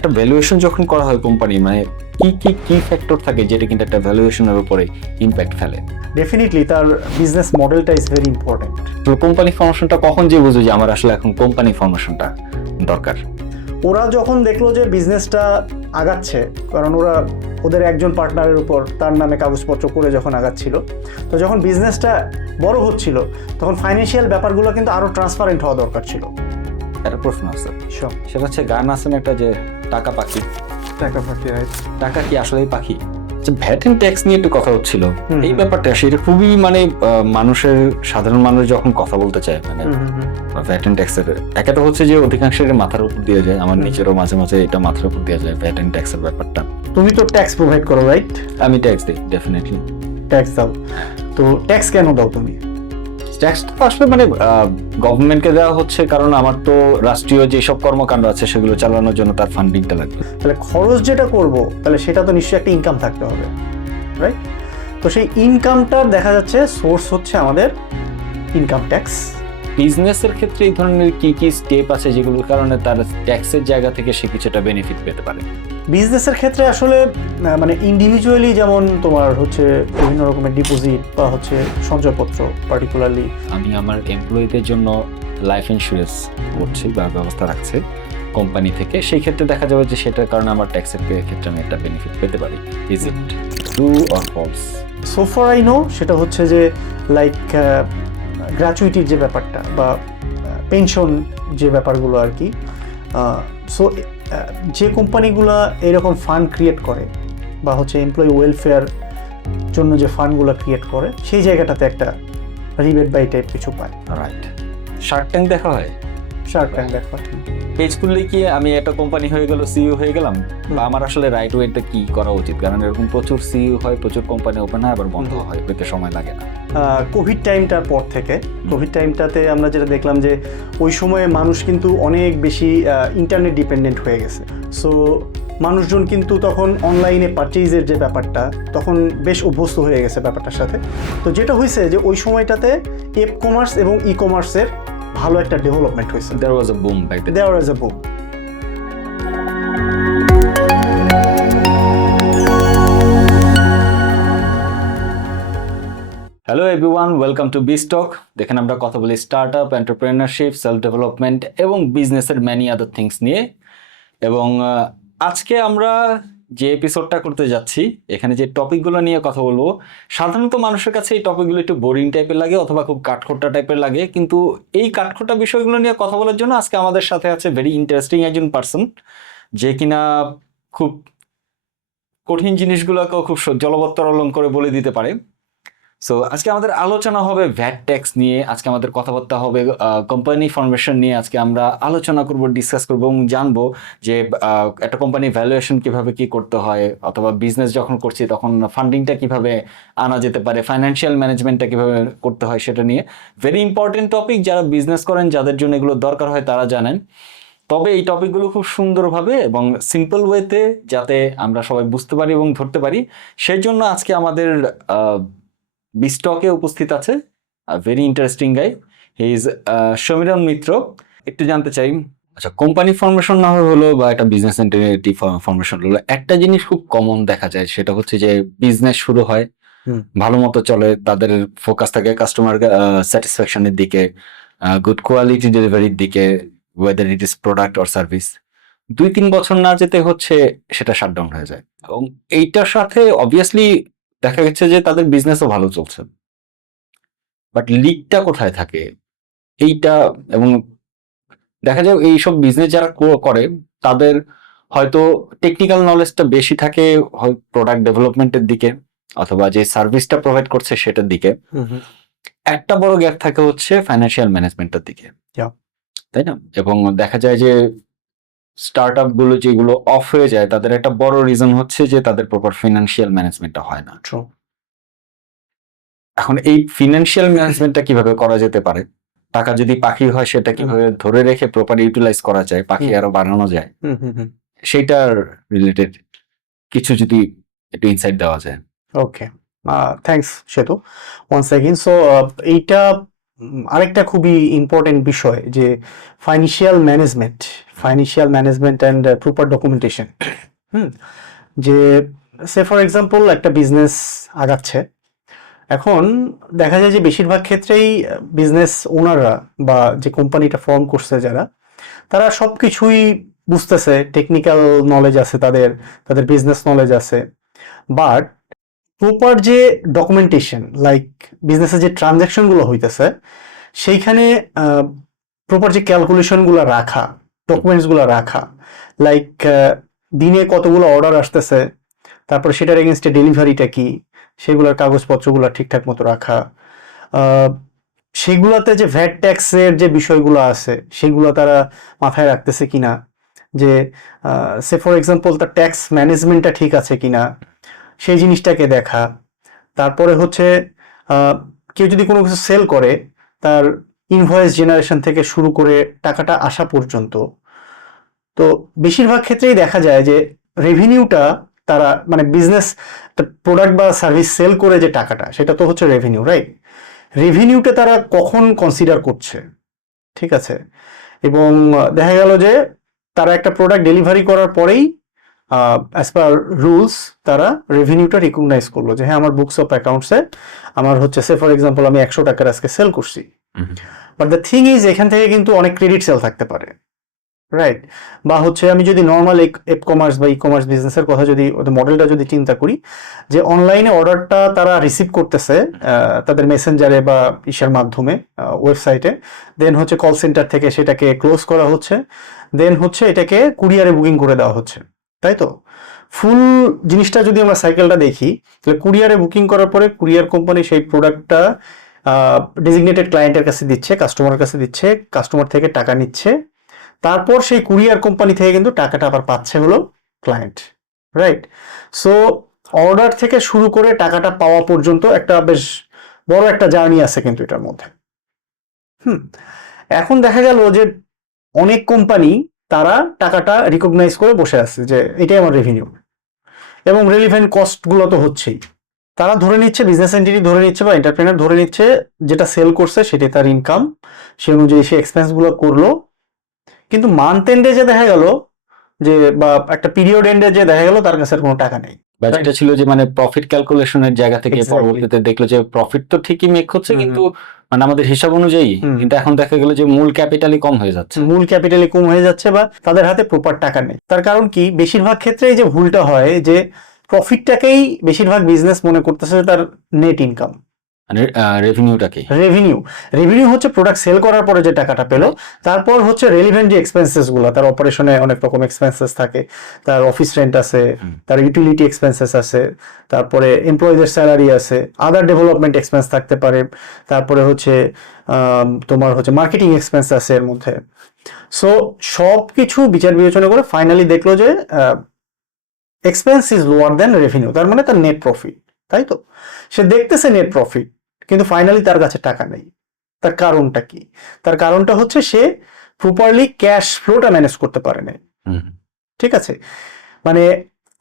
একটা ভ্যালুয়েশন যখন করা হয় কোম্পানি, মানে কি ফ্যাক্টর থাকে যেটা কিন্তু একটা ভ্যালুয়েশনের উপরে ইম্প্যাক্ট ফেলে? ডেফিনেটলি তার বিজনেস মডেলটা ইজ ভেরি ইম্পর্টেন্ট। তো কোম্পানি ফর্মেশনটা কখন যে বুঝো যে আমার আসলে এখন কোম্পানি ফর্মেশনটা দরকার? ওরা যখন দেখলো যে বিজনেসটা আগাচ্ছে, কারণ ওদের একজন পার্টনারের উপর তার নামে কাগজপত্র করে যখন আগাচ্ছিল, তো যখন বিজনেসটা বড় হচ্ছিল তখন ফাইন্যান্সিয়াল ব্যাপারগুলো কিন্তু আরও ট্রান্সপারেন্ট হওয়া দরকার ছিল। একটা প্রশ্ন আছে, সেটা হচ্ছে গান আছে না একটা, যে টাকা পাখি, টাকা কি আসলেই পাখি? ভ্যাট এন্ড ট্যাক্স নিয়ে একটু কথা হচ্ছিল। এই ব্যাপারটা সেটা খুবই মানে মানুষের, সাধারণ মানুষ যখন কথা বলতে চায় মানে ভ্যাট এন্ড ট্যাক্সের, একটা হচ্ছে যে অধিকাংশের মাথার উপর দিয়ে যায়, আমার নিজেরও মাঝে মাঝে এটা মাথার উপর দিয়ে যায় ভ্যাট এন্ড ট্যাক্সের ব্যাপারটা। তুমি তো ট্যাক্স প্রোভাইড করো, রাইট? আমি ট্যাক্স দিই, ডেফিনেটলি ট্যাক্স দাও। তো ট্যাক্স কেন দাও তুমি? ট্যাক্সটা তো আসলে মানে গভর্নমেন্টকে দেওয়া হচ্ছে, কারণ আমার তো রাষ্ট্রীয় যেসব কর্মকাণ্ড আছে সেগুলো চালানোর জন্য তার ফান্ডিংটা লাগবে। তাহলে খরচ যেটা করব তাহলে সেটা তো নিশ্চয়ই একটা ইনকাম থাকতে হবে, রাইট? তো সেই ইনকামটার দেখা যাচ্ছে সোর্স হচ্ছে আমাদের ইনকাম ট্যাক্স। বিজনেসের ক্ষেত্রে এই ধরনের কি কি স্টেপ আছে যেগুলোর কারণে তার ট্যাক্সের জায়গা থেকে সে কিছুটা বেনিফিট পেতে পারে? বিজনেসের ক্ষেত্রে আসলে মানে ইন্ডিভিজুয়ালি যেমন তোমার হচ্ছে বিভিন্ন রকমের ডিপোজিট বা হচ্ছে সঞ্চয়পত্র, পার্টিকুলারলি আমি আমার এমপ্লয়ীদের জন্য লাইফ ইন্স্যুরেন্স করছি বা ব্যবস্থা রাখছে কোম্পানি থেকে, সেই ক্ষেত্রে দেখা যাবে যে সেটার কারণে আমার ট্যাক্সের ক্ষেত্রে আমি একটা বেনিফিট পেতে পারি। Is it true or false? So far I know সেটা হচ্ছে যে লাইক গ্র্যাচুইটির যে ব্যাপারটা বা পেনশন যে ব্যাপারগুলো আর কি। সো যে কোম্পানিগুলো এরকম ফান্ড ক্রিয়েট করে বা হচ্ছে এমপ্লয়ি ওয়েলফেয়ার জন্য যে ফান্ডগুলো ক্রিয়েট করে, সেই জায়গাটাতে একটা রিবেট বাই টাইপ কিছু পায়। রাইট। শার্ক ট্যাঙ্ক দেখা হয়, শার্ক ট্যাঙ্ক দেখা হয়। পেজ খুললে কি আমি একটা কোম্পানি হয়ে গেল, সিইও হয়ে গেলাম? বা আমার আসলে রাইট ওয়েতে কি করা উচিত? কারণ এরকম প্রচুর সিইও হয়, প্রচুর কোম্পানি ওপেন হয়, আবার বন্ধ হয়, হইতে সময় লাগে না। কোভিড টাইমটার পর থেকে, কোভিড টাইমটাতে আমরা যেটা দেখলাম যে ওই সময়ে মানুষ কিন্তু অনেক বেশি ইন্টারনেট ডিপেন্ডেন্ট হয়ে গেছে। সো মানুষজন কিন্তু তখন অনলাইনে পারচেজের যে ব্যাপারটা, তখন বেশ অভ্যস্ত হয়ে গেছে ব্যাপারটার সাথে। তো যেটা হয়েছে যে ওই সময়টাতে এপ কমার্স এবং ই কমার্সের ভালো একটা ডেভেলপমেন্ট হয়েছে। There was a boom back then. There was a boom. Hello everyone, welcome to বিস্টক। দেখেন আমরা কথা বলি স্টার্টআপ, এন্টারপ্রেনারশিপ, সেলফ ডেভেলপমেন্ট এবং বিজনেসের ম্যানি আদার থিংস নিয়ে। এবং আজকে আমরা যে এপিসোডটা করতে যাচ্ছি, এখানে যে টপিকগুলো নিয়ে কথা বলবো, সাধারণত মানুষের কাছে এই টপিকগুলো একটু বোরিং টাইপের লাগে অথবা খুব কাঠখোট্টা টাইপের লাগে, কিন্তু এই কাঠখোট্টা বিষয়গুলো নিয়ে কথা বলার জন্য আজকে আমাদের সাথে আছে ভেরি ইন্টারেস্টিং একজন পার্সন, যে কিনা খুব কঠিন জিনিসগুলোকেও খুব জলবত্তরলং করে বলে দিতে পারে। সো আজকে আমাদের আলোচনা হবে ভ্যাট ট্যাক্স নিয়ে, আজকে আমাদের কথাবার্তা হবে কোম্পানি ফর্মেশন নিয়ে। আজকে আমরা আলোচনা করব, ডিসকাস করব এবং জানবো যে একটা কোম্পানি ভ্যালুয়েশন কিভাবে কি করতে হয়, অথবা বিজনেস যখন করছি তখন ফান্ডিংটা কিভাবে আনা যেতে পারে, ফাইন্যান্সিয়াল ম্যানেজমেন্টটা কিভাবে করতে হয়, সেটা নিয়ে ভেরি ইম্পর্টেন্ট টপিক। যারা বিজনেস করেন, যাদের জন্য এগুলো দরকার হয়, তারা জানেন। তবে এই টপিকগুলো খুব সুন্দরভাবে এবং সিম্পল ওয়েতে যাতে আমরা সবাই বুঝতে পারি এবং ধরতে পারি, সেই জন্য আজকে আমাদের বিস্টকে উপস্থিত আছে very interesting guy, he is Samiran Mitra. একটু জানতে চাই, আচ্ছা কোম্পানি ফর্মেশন না হলো বা একটা বিজনেস এন্টিটি ফর্মেশন হলো, একটা জিনিস খুব কমন দেখা যায়, সেটা হচ্ছে যে বিজনেস শুরু হয়, ভালো মতো চলে, তাদের ফোকাস থাকে কাস্টমার স্যাটিসফ্যাকশনের দিকে, গুড কোয়ালিটি ডেলিভারির দিকে, weather it is product or service. 2-3 বছর না যেতে হচ্ছে সেটা শাটডাউন হয়ে যায়, এবং এইটার সাথে অবভিয়াসলি দেখা গেছে যে তাদের বিজনেসও ভালো চলছে, বাট লিকটা কোথায় থাকে এইটা। এবং দেখা যায় এইসব বিজনেস যারা করে তাদের হয়তো টেকনিক্যাল নলেজটা বেশি থাকে, হয় প্রোডাক্ট ডেভেলপমেন্টের দিকে অথবা যে সার্ভিসটা প্রোভাইড করছে সেটার দিকে। একটা বড় গ্যাপ থাকে হচ্ছে ফাইন্যান্সিয়াল ম্যানেজমেন্টের দিকে, তাই না? এবং দেখা যায় যে স্টার্টআপ গুলো যেগুলো অফ হয়ে যায়, তাদের একটা বড় রিজন হচ্ছে যে তাদের প্রপার ফিনান্সিয়াল ম্যানেজমেন্টটা হয় না। এখন এই ফিনান্সিয়াল ম্যানেজমেন্টটা কিভাবে করা যেতে পারে? টাকা যদি পাখি হয় সেটা কিভাবে ধরে রেখে প্রপার ইউটিলাইজ করা যায়, পাখি আরো বাড়ানো যায়, সেইটার রিলেটেড কিছু যদি একটু ইনসাইট দেওয়া যায়। ওকে, থ্যাঙ্কস সেতু, ওয়ান্স এগেইন। সো এইটা আরেকটা খুবই ইম্পর্টেন্ট বিষয় যে financial management and proper documentation. যে সে ফর এক্সাম্পল একটা বিজনেস আগাচ্ছে, এখন দেখা যায় যে বেশিরভাগ ক্ষেত্রেই বিজনেস ওনাররা বা যে কোম্পানিটা ফর্ম করছে যারা, তারা সব কিছুই বুঝতেছে, টেকনিক্যাল নলেজ আছে তাদের, তাদের বিজনেস নলেজ আছে, বাট প্রপার যে ডকুমেন্টেশন লাইক বিজনেসের যে ট্রানজ্যাকশনগুলো হইতেছে সেইখানে প্রপার যে ক্যালকুলেশনগুলো রাখা, ডকুমেন্টসগুলো রাখা, লাইক দিনে কতগুলো অর্ডার আসতেছে, তারপর সেটার এগেনস্টে ডেলিভারিটা কি, সেগুলোর কাগজপত্রগুলো ঠিকঠাক মতো রাখা, সেগুলোতে যে ভ্যাট ট্যাক্সের যে বিষয়গুলো আছে সেগুলো তারা মাথায় রাখতেছে কিনা, যে সে ফর এক্সাম্পল তার ট্যাক্স ম্যানেজমেন্টটা ঠিক আছে কিনা সেই জিনিসটাকে দেখা। তারপরে হচ্ছে কেউ যদি কোনো কিছু সেল করে তার ইনভয়েস জেনারেশন থেকে শুরু করে টাকাটা আসা পর্যন্ত, তো বেশিরভাগ ক্ষেত্রেই দেখা যায় যে রেভিনিউটা তারা মানে বিজনেস প্রোডাক্ট বা সার্ভিস সেল করে যে টাকাটা সেটা তো হচ্ছে রেভিনিউ, রাইট? রেভিনিউটা তারা কখন কনসিডার করছে, ঠিক আছে? এবং দেখা গেল যে তারা একটা প্রোডাক্ট ডেলিভারি করার পরেই অ্যাজ পার রুলস তারা রেভিনিউটা রিকগনাইজ করলো যে হ্যাঁ আমার বুকস অফ অ্যাকাউন্টসে আমার হচ্ছে সে ফর এক্সাম্পল আমি 100 টাকার আজকে সেল করছি, বাট দ্য থিং ইজ এখান থেকে কিন্তু অনেক ক্রেডিট সেল থাকতে পারে, রাইট? বা হচ্ছে আমি যদি নর্মাল এপ কমার্স বা ই কমার্স বিজনেসের কথা যদি ওদের মডেলটা যদি চিন্তা করি, যে অনলাইনে অর্ডারটা তারা রিসিভ করতেছে তাদের মেসেঞ্জারে বা ইসের মাধ্যমে, ওয়েবসাইটে, দেন হচ্ছে কল সেন্টার থেকে সেটাকে ক্লোজ করা হচ্ছে, দেন হচ্ছে এটাকে কুরিয়ারে বুকিং করে দেওয়া হচ্ছে, তাই তো? ফুল জিনিসটা যদি আমরা সাইকেলটা দেখি তাহলে কুরিয়ারে বুকিং করার পরে কুরিয়ার কোম্পানি সেই প্রোডাক্টটা ডেজিগনেটেড ক্লায়েন্টের কাছে দিচ্ছে, কাস্টমারের কাছে দিচ্ছে, কাস্টমার থেকে টাকা নিচ্ছে, তারপর সেই কুরিয়ার কোম্পানি থেকে কিন্তু টাকাটা আবার পাচ্ছে হলো ক্লায়েন্ট, রাইট? সো অর্ডার থেকে শুরু করে টাকাটা পাওয়া পর্যন্ত একটা বেশ বড় একটা জার্নি আছে কিন্তু এটার মধ্যে। এখন দেখা গেল যে অনেক কোম্পানি তারা টাকাটা রিকগনাইজ করে বসে আছে যে এটাই আমার রেভিনিউ, এবং রেলিভেন্ট কস্টগুলো তো হচ্ছেই। তারা ধরে নিচ্ছে, বিজনেস এন্টিটি ধরে নিচ্ছে বা এন্টারপ্রেনার ধরে নিচ্ছে যেটা সেল করছে সেটাই তার ইনকাম, সে অনুযায়ী সে এক্সপেন্সগুলো করলো। কিন্তু মান্থ এন্ডে যে দেখা গেল যে বা একটা পিরিয়ড এন্ডে যে দেখা গেল তার কাছে আর কোনো টাকা নেই। ব্যাপারটা ছিল যে মানে প্রফিট ক্যালকুলেশনের জায়গা থেকে Exactly. পরবর্তীতে দেখলো যে প্রফিট তো ঠিকই মেক হচ্ছে, কিন্তু মানে আমাদের হিসাব অনুযায়ী, কিন্তু এখন দেখা গেল যে মূল ক্যাপিটালই কম হয়ে যাচ্ছে, মূল ক্যাপিটালি কম হয়ে যাচ্ছে বা তাদের হাতে প্রপার টাকা নেই। তার কারণ কি, বেশিরভাগ ক্ষেত্রে এই যে ভুলটা হয় যে প্রফিটটাকেই বেশিরভাগ বিজনেস মনে করতেছে তার নেট ইনকাম, মানে রেভিনিউটাকে। রেভিনিউ হচ্ছে প্রোডাক্ট সেল করার পরে যে টাকাটা পেলো, তারপর হচ্ছে রেলিভেন্ট যে এক্সপেন্সেস গুলো, তার অপারেশনে অনেক রকম এক্সপেন্সেস থাকে, তার অফিস রেন্ট আছে, তার ইউটিলিটি এক্সপেন্সেস আছে, তারপরে এমপ্লয়ীদের স্যালারি আছে, আদার ডেভেলপমেন্ট এক্সপেন্স থাকতে পারে, তারপরে হচ্ছে তোমার হচ্ছে মার্কেটিং এক্সপেন্স আছে এর মধ্যে। সো সব কিছু বিচার বিবেচনা করে ফাইনালি দেখলো যে expense is lower than revenue, তার মানে তার নেট প্রফিট, তাই তো? সে দেখতেছে নেট প্রফিট, কিন্তু ফাইনালি তার কাছে টাকা নেই। তার কারণটা কি? তার কারণটা হচ্ছে সে প্রপারলি ক্যাশ ফ্লোটা ম্যানেজ করতে পারে না, ঠিক আছে? মানে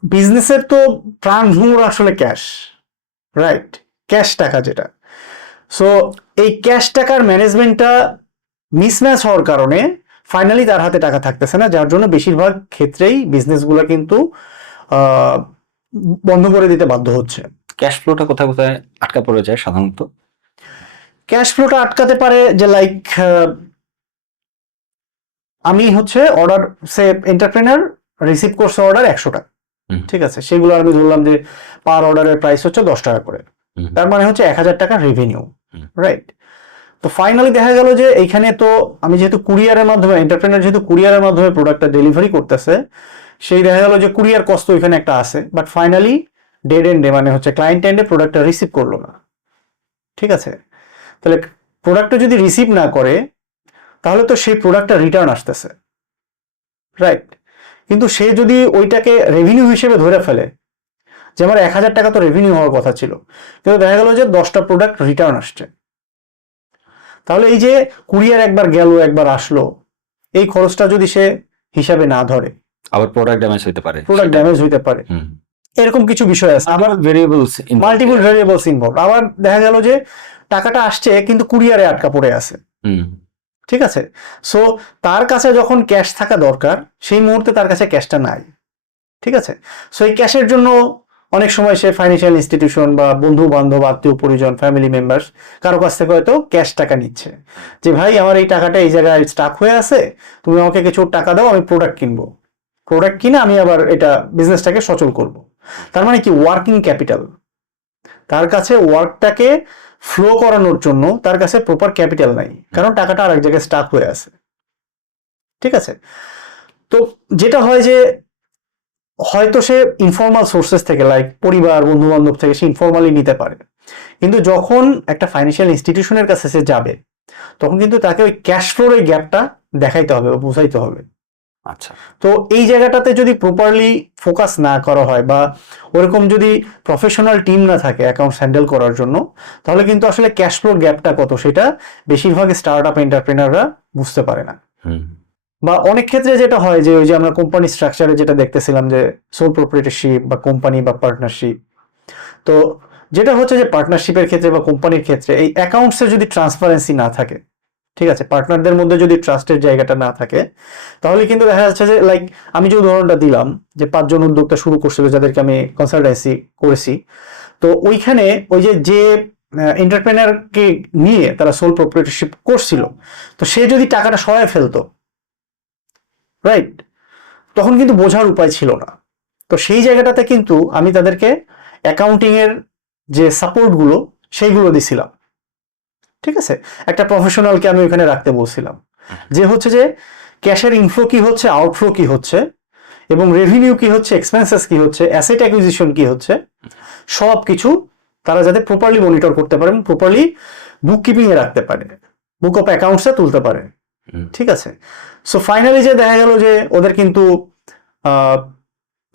বিজনেসের তো প্রাণভূমর আসলে ক্যাশ, রাইট? ক্যাশ টাকা যেটা। সো এই ক্যাশ টাকার ম্যানেজমেন্টটা মিসম্যাচ হওয়ার কারণে ফাইনালি তার হাতে টাকা থাকতেছে না, যার জন্য বেশিরভাগ ক্ষেত্রেই বিজনেসগুলো কিন্তু বন্ধ করে দিতে বাধ্য হচ্ছে। ক্যাশ ফ্লোটা কোথায় কোথায় আটকা পড়ে যায় সাধারণত? ক্যাশ ফ্লোটা আটকাতে পারে যে লাইক আমি হচ্ছে অর্ডার, সে এন্টারপ্রেনার রিসিভ করছে অর্ডার 100 টাকা, ঠিক আছে? সেগুলো আমি ধরলাম যে পার অর্ডারের প্রাইস হচ্ছে 10 টাকা করে, তার মানে হচ্ছে 1000 টাকা রেভিনিউ, রাইট? তো ফাইনালি দেখা গেল যে এইখানে তো আমি যেহেতু কুরিয়ারের মাধ্যমে, এন্টারপ্রেনার যেহেতু কুরিয়ারের মাধ্যমে প্রোডাক্টটা ডেলিভারি করতেছে, সেই দেখা গেল যে কুরিয়ার কস্ট ওইখানে একটা আছে, বাট ফাইনালি ডেড এন্ডে মানে হচ্ছে ক্লায়েন্ট এন্ডে প্রোডাক্টটা রিসিভ করলো না, ঠিক আছে? তাহলে প্রোডাক্টটা যদি রিসিভ না করে তাহলে তো সেই প্রোডাক্টটা রিটার্ন আসতেছে, রাইট? কিন্তু সে যদি ওইটাকে রেভিনিউ হিসেবে ধরে ফেলে যে আমার 1000 টাকা তো রেভিনিউ হওয়ার কথা ছিল, কিন্তু দেখা গেল যে 10টা প্রোডাক্ট রিটার্ন আসছে, তাহলে এই যে কুরিয়ার একবার গেল একবার আসলো, এই খরচটা যদি সে হিসাবে না ধরে, আবার প্রোডাক্ট ড্যামেজ হইতে পারে, প্রোডাক্ট ড্যামেজ হইতে পারে। এরকম কিছু বিষয় আছে। আবার ভেরিয়েবলস মাল্টিপল ভেরিয়েবলস ইনভলভ। আবার দেখা গেল যে টাকাটা আসছে কিন্তু কুরিয়ারে আটকা পড়ে আছে, ঠিক আছে। সো তার কাছে যখন ক্যাশ থাকা দরকার সেই মুহূর্তে তার কাছে ক্যাশটা নাই, ঠিক আছে। সো এই ক্যাশের জন্য অনেক সময় সে ফাইন্যান্সিয়াল ইনস্টিটিউশন বা বন্ধু বান্ধব আত্মীয় পরিজন ফ্যামিলি মেম্বার্স কারো কাছ থেকে হয়তো ক্যাশ টাকা নিচ্ছে, যে ভাই আমার এই টাকাটা এই জায়গায় স্টাক হয়ে আছে, তুমি আমাকে কিছু টাকা দাও, আমি প্রোডাক্ট কিনবো, প্রোডাক্ট কিনে আমি আবার এটা বিজনেসটাকে সচল করব। তার মানে কি ওয়ার্কিং ক্যাপিটাল, তার কাছে ওয়ার্কটাকে ফ্লো করানোর জন্য তার কাছে প্রপার ক্যাপিটাল নাই, কারণ টাকাটা আর এক জায়গায় স্টাক হয়ে আছে, ঠিক আছে। তো যেটা হয় যে হয়তো সে ইনফর্মাল সোর্সেস থেকে লাইক পরিবার বন্ধু বান্ধব থেকে সে ইনফর্মালি নিতে পারে, কিন্তু যখন একটা ফাইন্যান্সিয়াল ইনস্টিটিউশনের কাছে সে যাবে তখন কিন্তু তাকে ওই ক্যাশ ফ্লোর এই গ্যাপটা দেখাইতে হবে বা বুঝাইতে হবে। আচ্ছা, তো এই জায়গাটাতে যদি প্রপারলি ফোকাস না করা হয় বা ওরকম যদি প্রফেশনাল টিম না থাকে অ্যাকাউন্টস হ্যান্ডেল করার জন্য, তাহলে কিন্তু আসলে ক্যাশ ফ্লোর গ্যাপটা কত সেটা বেশিরভাগ স্টার্ট আপ এন্টারপ্রেনাররা বুঝতে পারে না। বা অনেক ক্ষেত্রে যেটা হয় যে ওই যে আমরা কোম্পানি স্ট্রাকচারে যেটা দেখতেছিলাম যে সোল প্রোপ্রাইটারশিপ বা কোম্পানি বা পার্টনারশিপ, তো যেটা হচ্ছে যে পার্টনারশিপের ক্ষেত্রে বা কোম্পানির ক্ষেত্রে এই অ্যাকাউন্টসে যদি ট্রান্সপারেন্সি না থাকে, ঠিক আছে, পার্টনারদের মধ্যে যদি ট্রাস্টের জায়গাটা না থাকে, তাহলে কিন্তু দেখা যাচ্ছে যে লাইক আমি যে উদাহরণটা দিলাম যে 5 জন উদ্যোক্তা শুরু করছিল যাদেরকে আমি কনসালটেন্সি করেছি, তো ওইখানে ওই যে এন্টারপ্রেনারকে নিয়ে তারা সোল প্রোপ্রাইটারশিপ করছিল, তো সে যদি টাকাটা সরায় ফেলতো, রাইট, তখন কিন্তু বোঝার উপায় ছিল না। তো সেই জায়গাটাতে কিন্তু আমি তাদেরকে অ্যাকাউন্টিং এর যে সাপোর্টগুলো সেইগুলো দিছিলাম, ঠিক আছে। একটা প্রফেশনালকে আমি ওখানে রাখতে বলছিলাম, যে হচ্ছে যে ক্যাশের ইনফ্লো কি হচ্ছে, আউটফ্লো কি হচ্ছে, এবং রেভিনিউ কি হচ্ছে, এক্সপেন্সেস কি হচ্ছে, অ্যাসেট অ্যাকুইজিশন কি হচ্ছে, সব কিছু তারা যাতে প্রপারলি মনিটর করতে পারে, প্রপারলি বুক কিপিং এ রাখতে পারে, বুক অফ অ্যাকাউন্টসে তুলতে পারে, ঠিক আছে। সো ফাইনালি যে দেখা গেল যে ওদের কিন্তু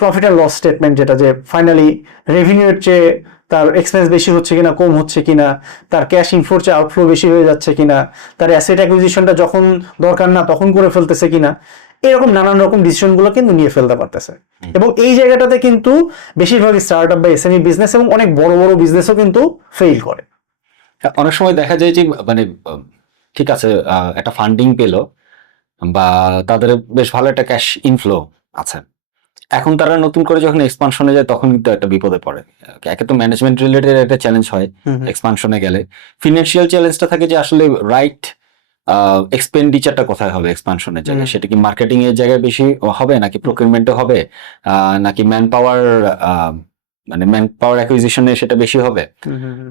প্রফিট অ্যান্ড লস স্টেটমেন্ট, যেটা যে ফাইনালি রেভিনিউর চেয়ে তার এক্সপেন্স বেশি হচ্ছে কিনা, কম হচ্ছে কিনা, তার ক্যাশ ইনফ্লোর চেয়ে আউটফ্লো বেশি হয়ে যাচ্ছে কিনা, তার অ্যাসেট অ্যাকুইজিশনটা যখন দরকার না তখন করে ফেলতেছে কিনা, এরকম নানান রকম ডিসিশনগুলো কিন্তু নিয়ে ফেলতে পারতেছে। এবং এই জায়গাটাতে কিন্তু বেশিরভাগ স্টার্ট আপ বা এসএমই বিজনেস এবং অনেক বড় বড় বিজনেসও কিন্তু ফেইল করে। অনেক সময় দেখা যায় যে মানে ঠিক আছে, একটা ফান্ডিং পেলো বা তাদের বেশ ভালো একটা ক্যাশ ইনফ্লো আছে, এখন তারা নতুন করে যখন এক্সপানশনে যায় তখন কিন্তু একটা বিপদে পড়ে। একে তো ম্যানেজমেন্ট রিলেটেড একটা চ্যালেঞ্জ হয় এক্সপানশনে গেলে, ফিনান্সিয়াল চ্যালেঞ্জটা থাকে যে আসলে রাইট এক্সপেন্ডিচারটা কোথায় হবে এক্সপানশনের জায়গায়, সেটা কি মার্কেটিং এর জায়গায় বেশি হবে নাকি প্রকিউরমেন্টে হবে, নাকি ম্যান পাওয়ার মানে ম্যান পাওয়ার অ্যাকুইজিশনে সেটা বেশি হবে।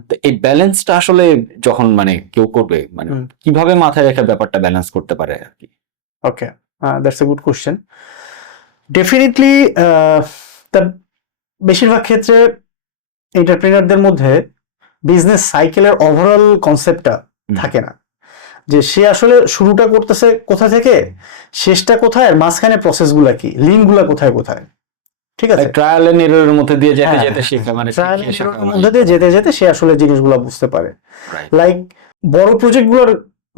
তো এই ব্যালেন্সটা আসলে যখন মানে কেউ করবে, মানে কিভাবে মাথায় রেখে ব্যাপারটা ব্যালেন্স করতে পারে আর কি? Okay, that's a good question. Definitely বেশিরভাগ ক্ষেত্রে এন্টারপ্রেনারদের মধ্যে বিজনেস সাইকেলের ওভারঅল কনসেপ্টটা থাকে না, যে সে আসলে শুরুটা করতেছে কোথা থেকে, শেষটা কোথায়, আর মাঝখানে প্রসেসগুলো কি, লিঙ্কগুলো কোথায় কোথায়, ঠিক আছে। ট্রায়াল এন্ড এররের মধ্যে দিয়ে যেতে যেতে শিখে, মানে ট্রায়াল এন্ড এররের মধ্যে দিয়ে যেতে যেতে সে আসলে জিনিসগুলো বুঝতে পারে। লাইক বড় প্রজেক্টগুলোর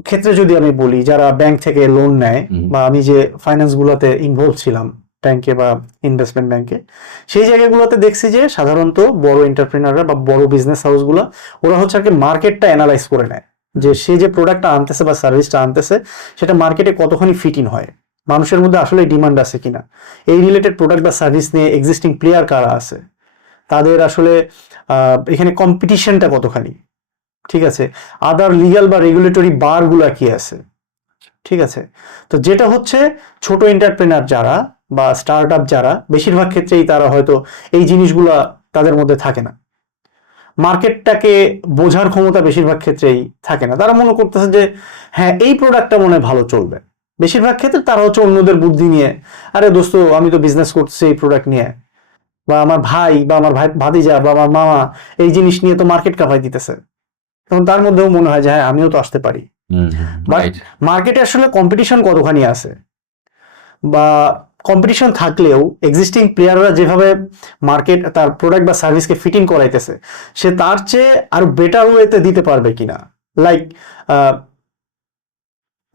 ক্ষেত্রে যদি আমি বলি, যারা ব্যাংক থেকে লোন নেয় বা আমি যে ফাইন্যান্স গুলোতে ইনভলভ ছিলাম ব্যাংকে বা ইনভেস্টমেন্ট ব্যাংকে, সেই জায়গাগুলোতে দেখছি যে সাধারণত বড় এন্টারপ্রেনাররা বা বড় বিজনেস হাউসগুলো ওরা হচ্ছে আর কি মার্কেটটা অ্যানালাইজ করে নেয়, যে সে যে প্রোডাক্টটা আনতেছে বা সার্ভিসটা আনতেছে সেটা মার্কেটে কতখানি ফিট ইন হয়, মানুষের মধ্যে আসলে ডিমান্ড আছে কিনা, এই রিলেটেড প্রোডাক্ট বা সার্ভিস নিয়ে এক্সিস্টিং প্লেয়ার কারা আছে, তাদের আসলে এখানে কম্পিটিশনটা কতখানি, ঠিক আছে, আদার লিগ্যাল বা রেগুলেটরি বারগুলা কি আছে, ঠিক আছে। তো যেটা হচ্ছে ছোট এন্টারপ্রেনার যারা বা স্টার্ট আপ যারা, বেশিরভাগ ক্ষেত্রেই তারা হয়তো এই জিনিসগুলা তাদের মধ্যে থাকে না, মার্কেটটাকে বোঝার ক্ষমতা বেশিরভাগ ক্ষেত্রেই থাকে না, তারা মনে করতেছে যে হ্যাঁ এই প্রোডাক্টটা মনে হয় ভালো চলবে, বেশিরভাগ ক্ষেত্রে তারা হচ্ছে অন্যদের বুদ্ধি নিয়ে, আরে দোস্ত আমি তো বিজনেস করতেছি এই প্রোডাক্ট নিয়ে, বা আমার ভাই বা আমার ভাতিজা বা আমার মামা এই জিনিস নিয়ে তো মার্কেট কাঁপাই দিতেছে, তখন তার মধ্যেও মনে হয় যে হ্যাঁ আমিও তো আসতে পারি। বাট মার্কেটে আসলে কম্পিটিশন কতখানি আছে, বা কম্পিটিশন থাকলেও এক্সিস্টিং প্লেয়াররা যেভাবে মার্কেট তার প্রোডাক্ট বা সার্ভিসকে ফিটিং করাইতেছে, সে তার চেয়ে আরো বেটার ওয়েতে দিতে পারবে কিনা। লাইক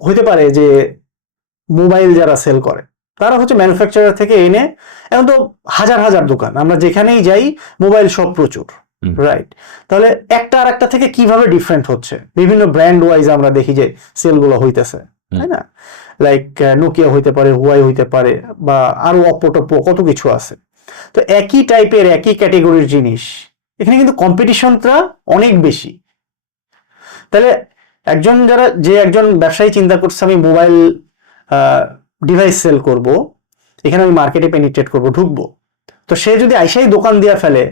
হইতে পারে যে মোবাইল যারা সেল করে, তারা হচ্ছে ম্যানুফ্যাকচারার থেকে এনে, এখন তো হাজার হাজার দোকান, আমরা যেখানেই যাই মোবাইল শপ প্রচুর, রাইট? তাহলে একটা আর একটা থেকে কিভাবে ডিফারেন্ট হচ্ছে, বিভিন্ন ব্র্যান্ড ওয়াইজ আমরা দেখি যে সেলগুলো হইতেছে, তাই না? লাইক নোকিয়া হইতে পারে, হুয়াই হইতে পারে, বা আরো অপো টপো কত কিছু আছে। তো একই টাইপের একই ক্যাটেগরির জিনিস, এখানে কিন্তু কম্পিটিশনটা অনেক বেশি। তাহলে একজন ব্যবসায়ী চিন্তা করছে আমি মোবাইল ডিভাইস সেল করব, এখানে আমি মার্কেটে পেনিট্রেট করব, ঢুকবো, তো সে যদি আইসাই দোকান দিয়ে ফেলে,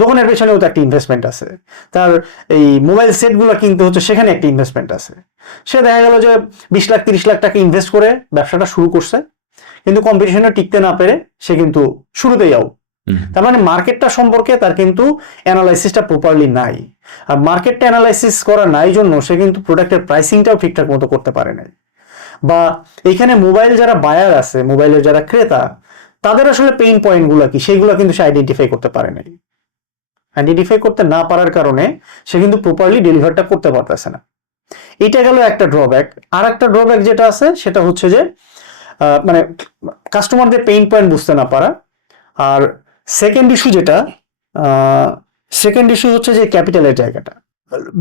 দোকানের পেছনেও তো একটা ইনভেস্টমেন্ট আছে, তার এই মোবাইল সেটগুলো কিনতে হচ্ছে, সেখানে একটা ইনভেস্টমেন্ট আছে। সে দেখা গেল যে 20 লাখ 30 লাখ টাকা ইনভেস্ট করে ব্যবসাটা শুরু করছে, কিন্তু কম্পিটিশনে টিকতে না পেরে সে কিন্তু শুরুতেই আউট। তার মানে মার্কেটটা সম্পর্কে তার কিন্তু অ্যানালাইসিসটা প্রপারলি নাই, আর মার্কেটটা অ্যানালাইসিস করা নাই জন্য সে কিন্তু প্রোডাক্টের প্রাইসিংটাও ঠিকঠাক মতো করতে পারে নাই। বা এইখানে মোবাইল যারা বায়ার আছে, মোবাইলের যারা ক্রেতা, তাদের আসলে পেইন পয়েন্টগুলো কি সেগুলো কিন্তু সে আইডেন্টিফাই করতে পারে নাই। আইডেন্টিফাই করতে না পারার কারণে সে কিন্তু প্রপারলি ডেলিভারটা করতে পারতেছে না। এটা গেল একটা ড্রব্যাক। আর একটা ড্রব্যাক যেটা আছে সেটা হচ্ছে যে মানে কাস্টমারদের পেইন পয়েন্ট বুঝতে না পারা। আর সেকেন্ড ইস্যু হচ্ছে যে ক্যাপিটালের জায়গাটা।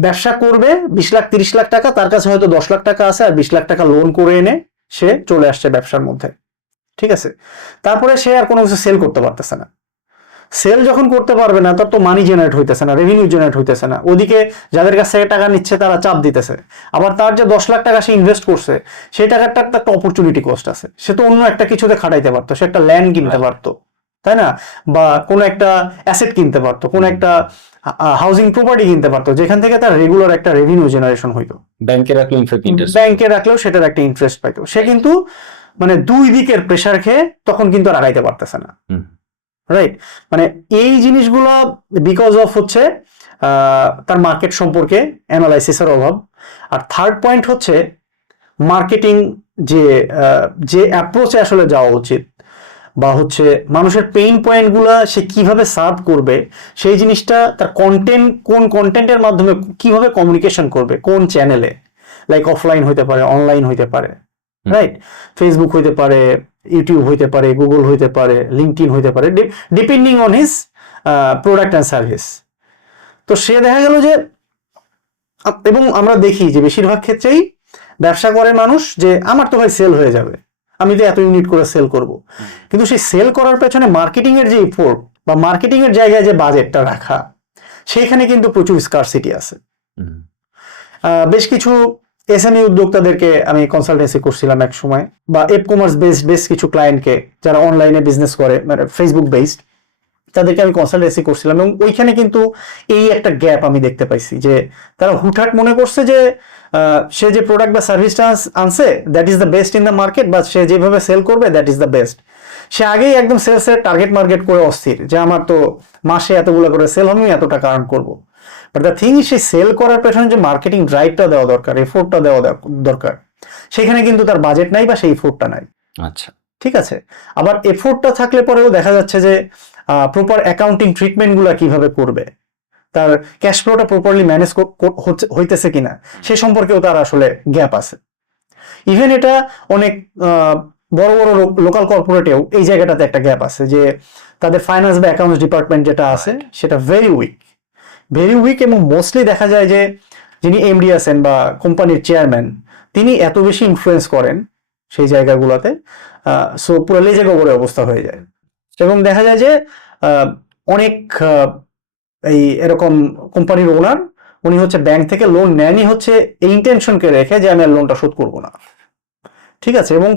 ব্যবসা করবে 20 লাখ 30 লাখ টাকা, তার কাছে হয়তো 10 লাখ টাকা আছে, আর 20 লাখ টাকা লোন করে এনে সে চলে আসছে ব্যবসার মধ্যে, ঠিক আছে? তারপরে সে আর কোনো কিছু সেল করতে পারতেছে না। সেল যখন করতে পারবে না, তার তো মানি জেনারেট হইতেছে না, রেভিনিউ জেনারেট হইতেছে না। ওদিকে যাদের কাছ থেকে টাকা নিচ্ছে তারা চাপ দিতেছে, আবার তার যে 10 লাখ টাকা সে ইনভেস্ট করছে সেই টাকাটা একটা অপরচুনিটি কস্ট আছে, সে তো অন্য একটা কিছুতে খাটাইতে পারতো, সে একটা ল্যান্ড কিনতে পারতো, তাই না? বা কোনো একটা অ্যাসেট কিনতে পারতো, কোনো একটা হাউজিং প্রপার্টি কিনতে পারতো, যেখান থেকে তার রেগুলার একটা রেভিনিউ জেনারেশন হইতো। ব্যাংকে রাখলেও সেটার একটা ইন্টারেস্ট পাইতো। সে কিন্তু মানে দুই দিকের প্রেসার খেয়ে তখন কিন্তু আর আগাইতে পারতেছে না, রাইট? মানে এই জিনিসগুলো বিকজ অফ হচ্ছে তার মার্কেট সম্পর্কে অ্যানালাইসিসের অভাব। আর থার্ড পয়েন্ট হচ্ছে মার্কেটিং, যে অ্যাপ্রোচে আসলে যাওয়া উচিত, বা হচ্ছে মানুষের পেইন পয়েন্টগুলো সে কিভাবে সার্ভ করবে, সেই জিনিসটা তার কোন কন্টেন্টের মাধ্যমে কিভাবে কমিউনিকেশন করবে, কোন চ্যানেলে, লাইক অফলাইন হইতে পারে, অনলাইন হইতে পারে, রাইট? ফেসবুক হইতে পারে, ইউটিউব হইতে পারে, গুগল হইতে পারে, লিঙ্কডইন হইতে পারে, depending on his product and service. তো সে দেখা গেল যে, এবং আমরা দেখি যে বেশিরভাগ ক্ষেত্রেই ব্যবসা করে মানুষ যে আমার তো ভাই সেল হয়ে যাবে, আমি তো এত ইউনিট করে সেল করব, কিন্তু সেই সেল করার পেছনে মার্কেটিং এর যে ইফোর্ট বা মার্কেটিং এর জায়গায় যে বাজেটটা রাখা, সেখানে কিন্তু প্রচুর স্কারসিটি আছে। বেশ কিছু এসএমই উদ্যোক্তাদেরকে আমি কনসালটেন্সি করছিলাম এক সময়, বা কমার্স বেস কিছু ক্লায়েন্টকে যারা অনলাইনে বিজনেস করে, মানে ফেসবুক বেসড, তাদেরকে আমি কনসালটেন্সি করছিলাম। এবং ওইখানে কিন্তু এই একটা গ্যাপ আমি দেখতে পাইছি যে তারা হুটহাট মনে করছে যে সে যে প্রোডাক্ট বা সার্ভিসটা আনছে that is the best in the market, বা সে যেভাবে সেল করবে দ্যাট ইজ দ্য বেস্ট। সে আগেই একদম সেলসের টার্গেট মার্কেট করে অস্থির যে আমার তো মাসে এতগুলো করে সেল হবে, আমি এত টাকা আর্ন করবো। বাট দ্য থিং ইজ, সে সেল করার পেছনে যে মার্কেটিং ড্রাইভটা দেওয়া দরকার, এফোর্টটা দেওয়া দরকার, সেখানে কিন্তু তার বাজেট নাই বা সেই এফোর্টটা নাই। আচ্ছা, ঠিক আছে। আবার এফোর্টটা থাকলে পরেও দেখা যাচ্ছে যে প্রপার অ্যাকাউন্টিং ট্রিটমেন্টগুলো কিভাবে করবে, তার ক্যাশ ফ্লোটা প্রপারলি ম্যানেজ হইতেছে কিনা, সে সম্পর্কেও তার আসলে গ্যাপ আছে। ইভেন এটা অনেক বড় বড় লোকাল কর্পোরেটেও এই জায়গাটাতে একটা গ্যাপ আছে যে তাদের ফাইন্যান্স বা অ্যাকাউন্টস ডিপার্টমেন্ট যেটা আছে সেটা ভেরি উইক, এবং মোস্টলি দেখা যায় যে যিনি এমডি আছেন বা কোম্পানির চেয়ারম্যান, তিনি এত বেশি ইনফ্লুয়েন্স করেন সেই জায়গাগুলোতে, সো পুরো লেজে গোবরে অবস্থা হয়ে যায়। এবং দেখা যায় যে অনেক এরকম কোম্পানির ওনার, উনি হচ্ছে ব্যাংক থেকে লোন নেনই হচ্ছে এই ইন্টেনশনকে রেখে যে আমি আর লোনটা শোধ করবো না, ঠিক আছে? এবং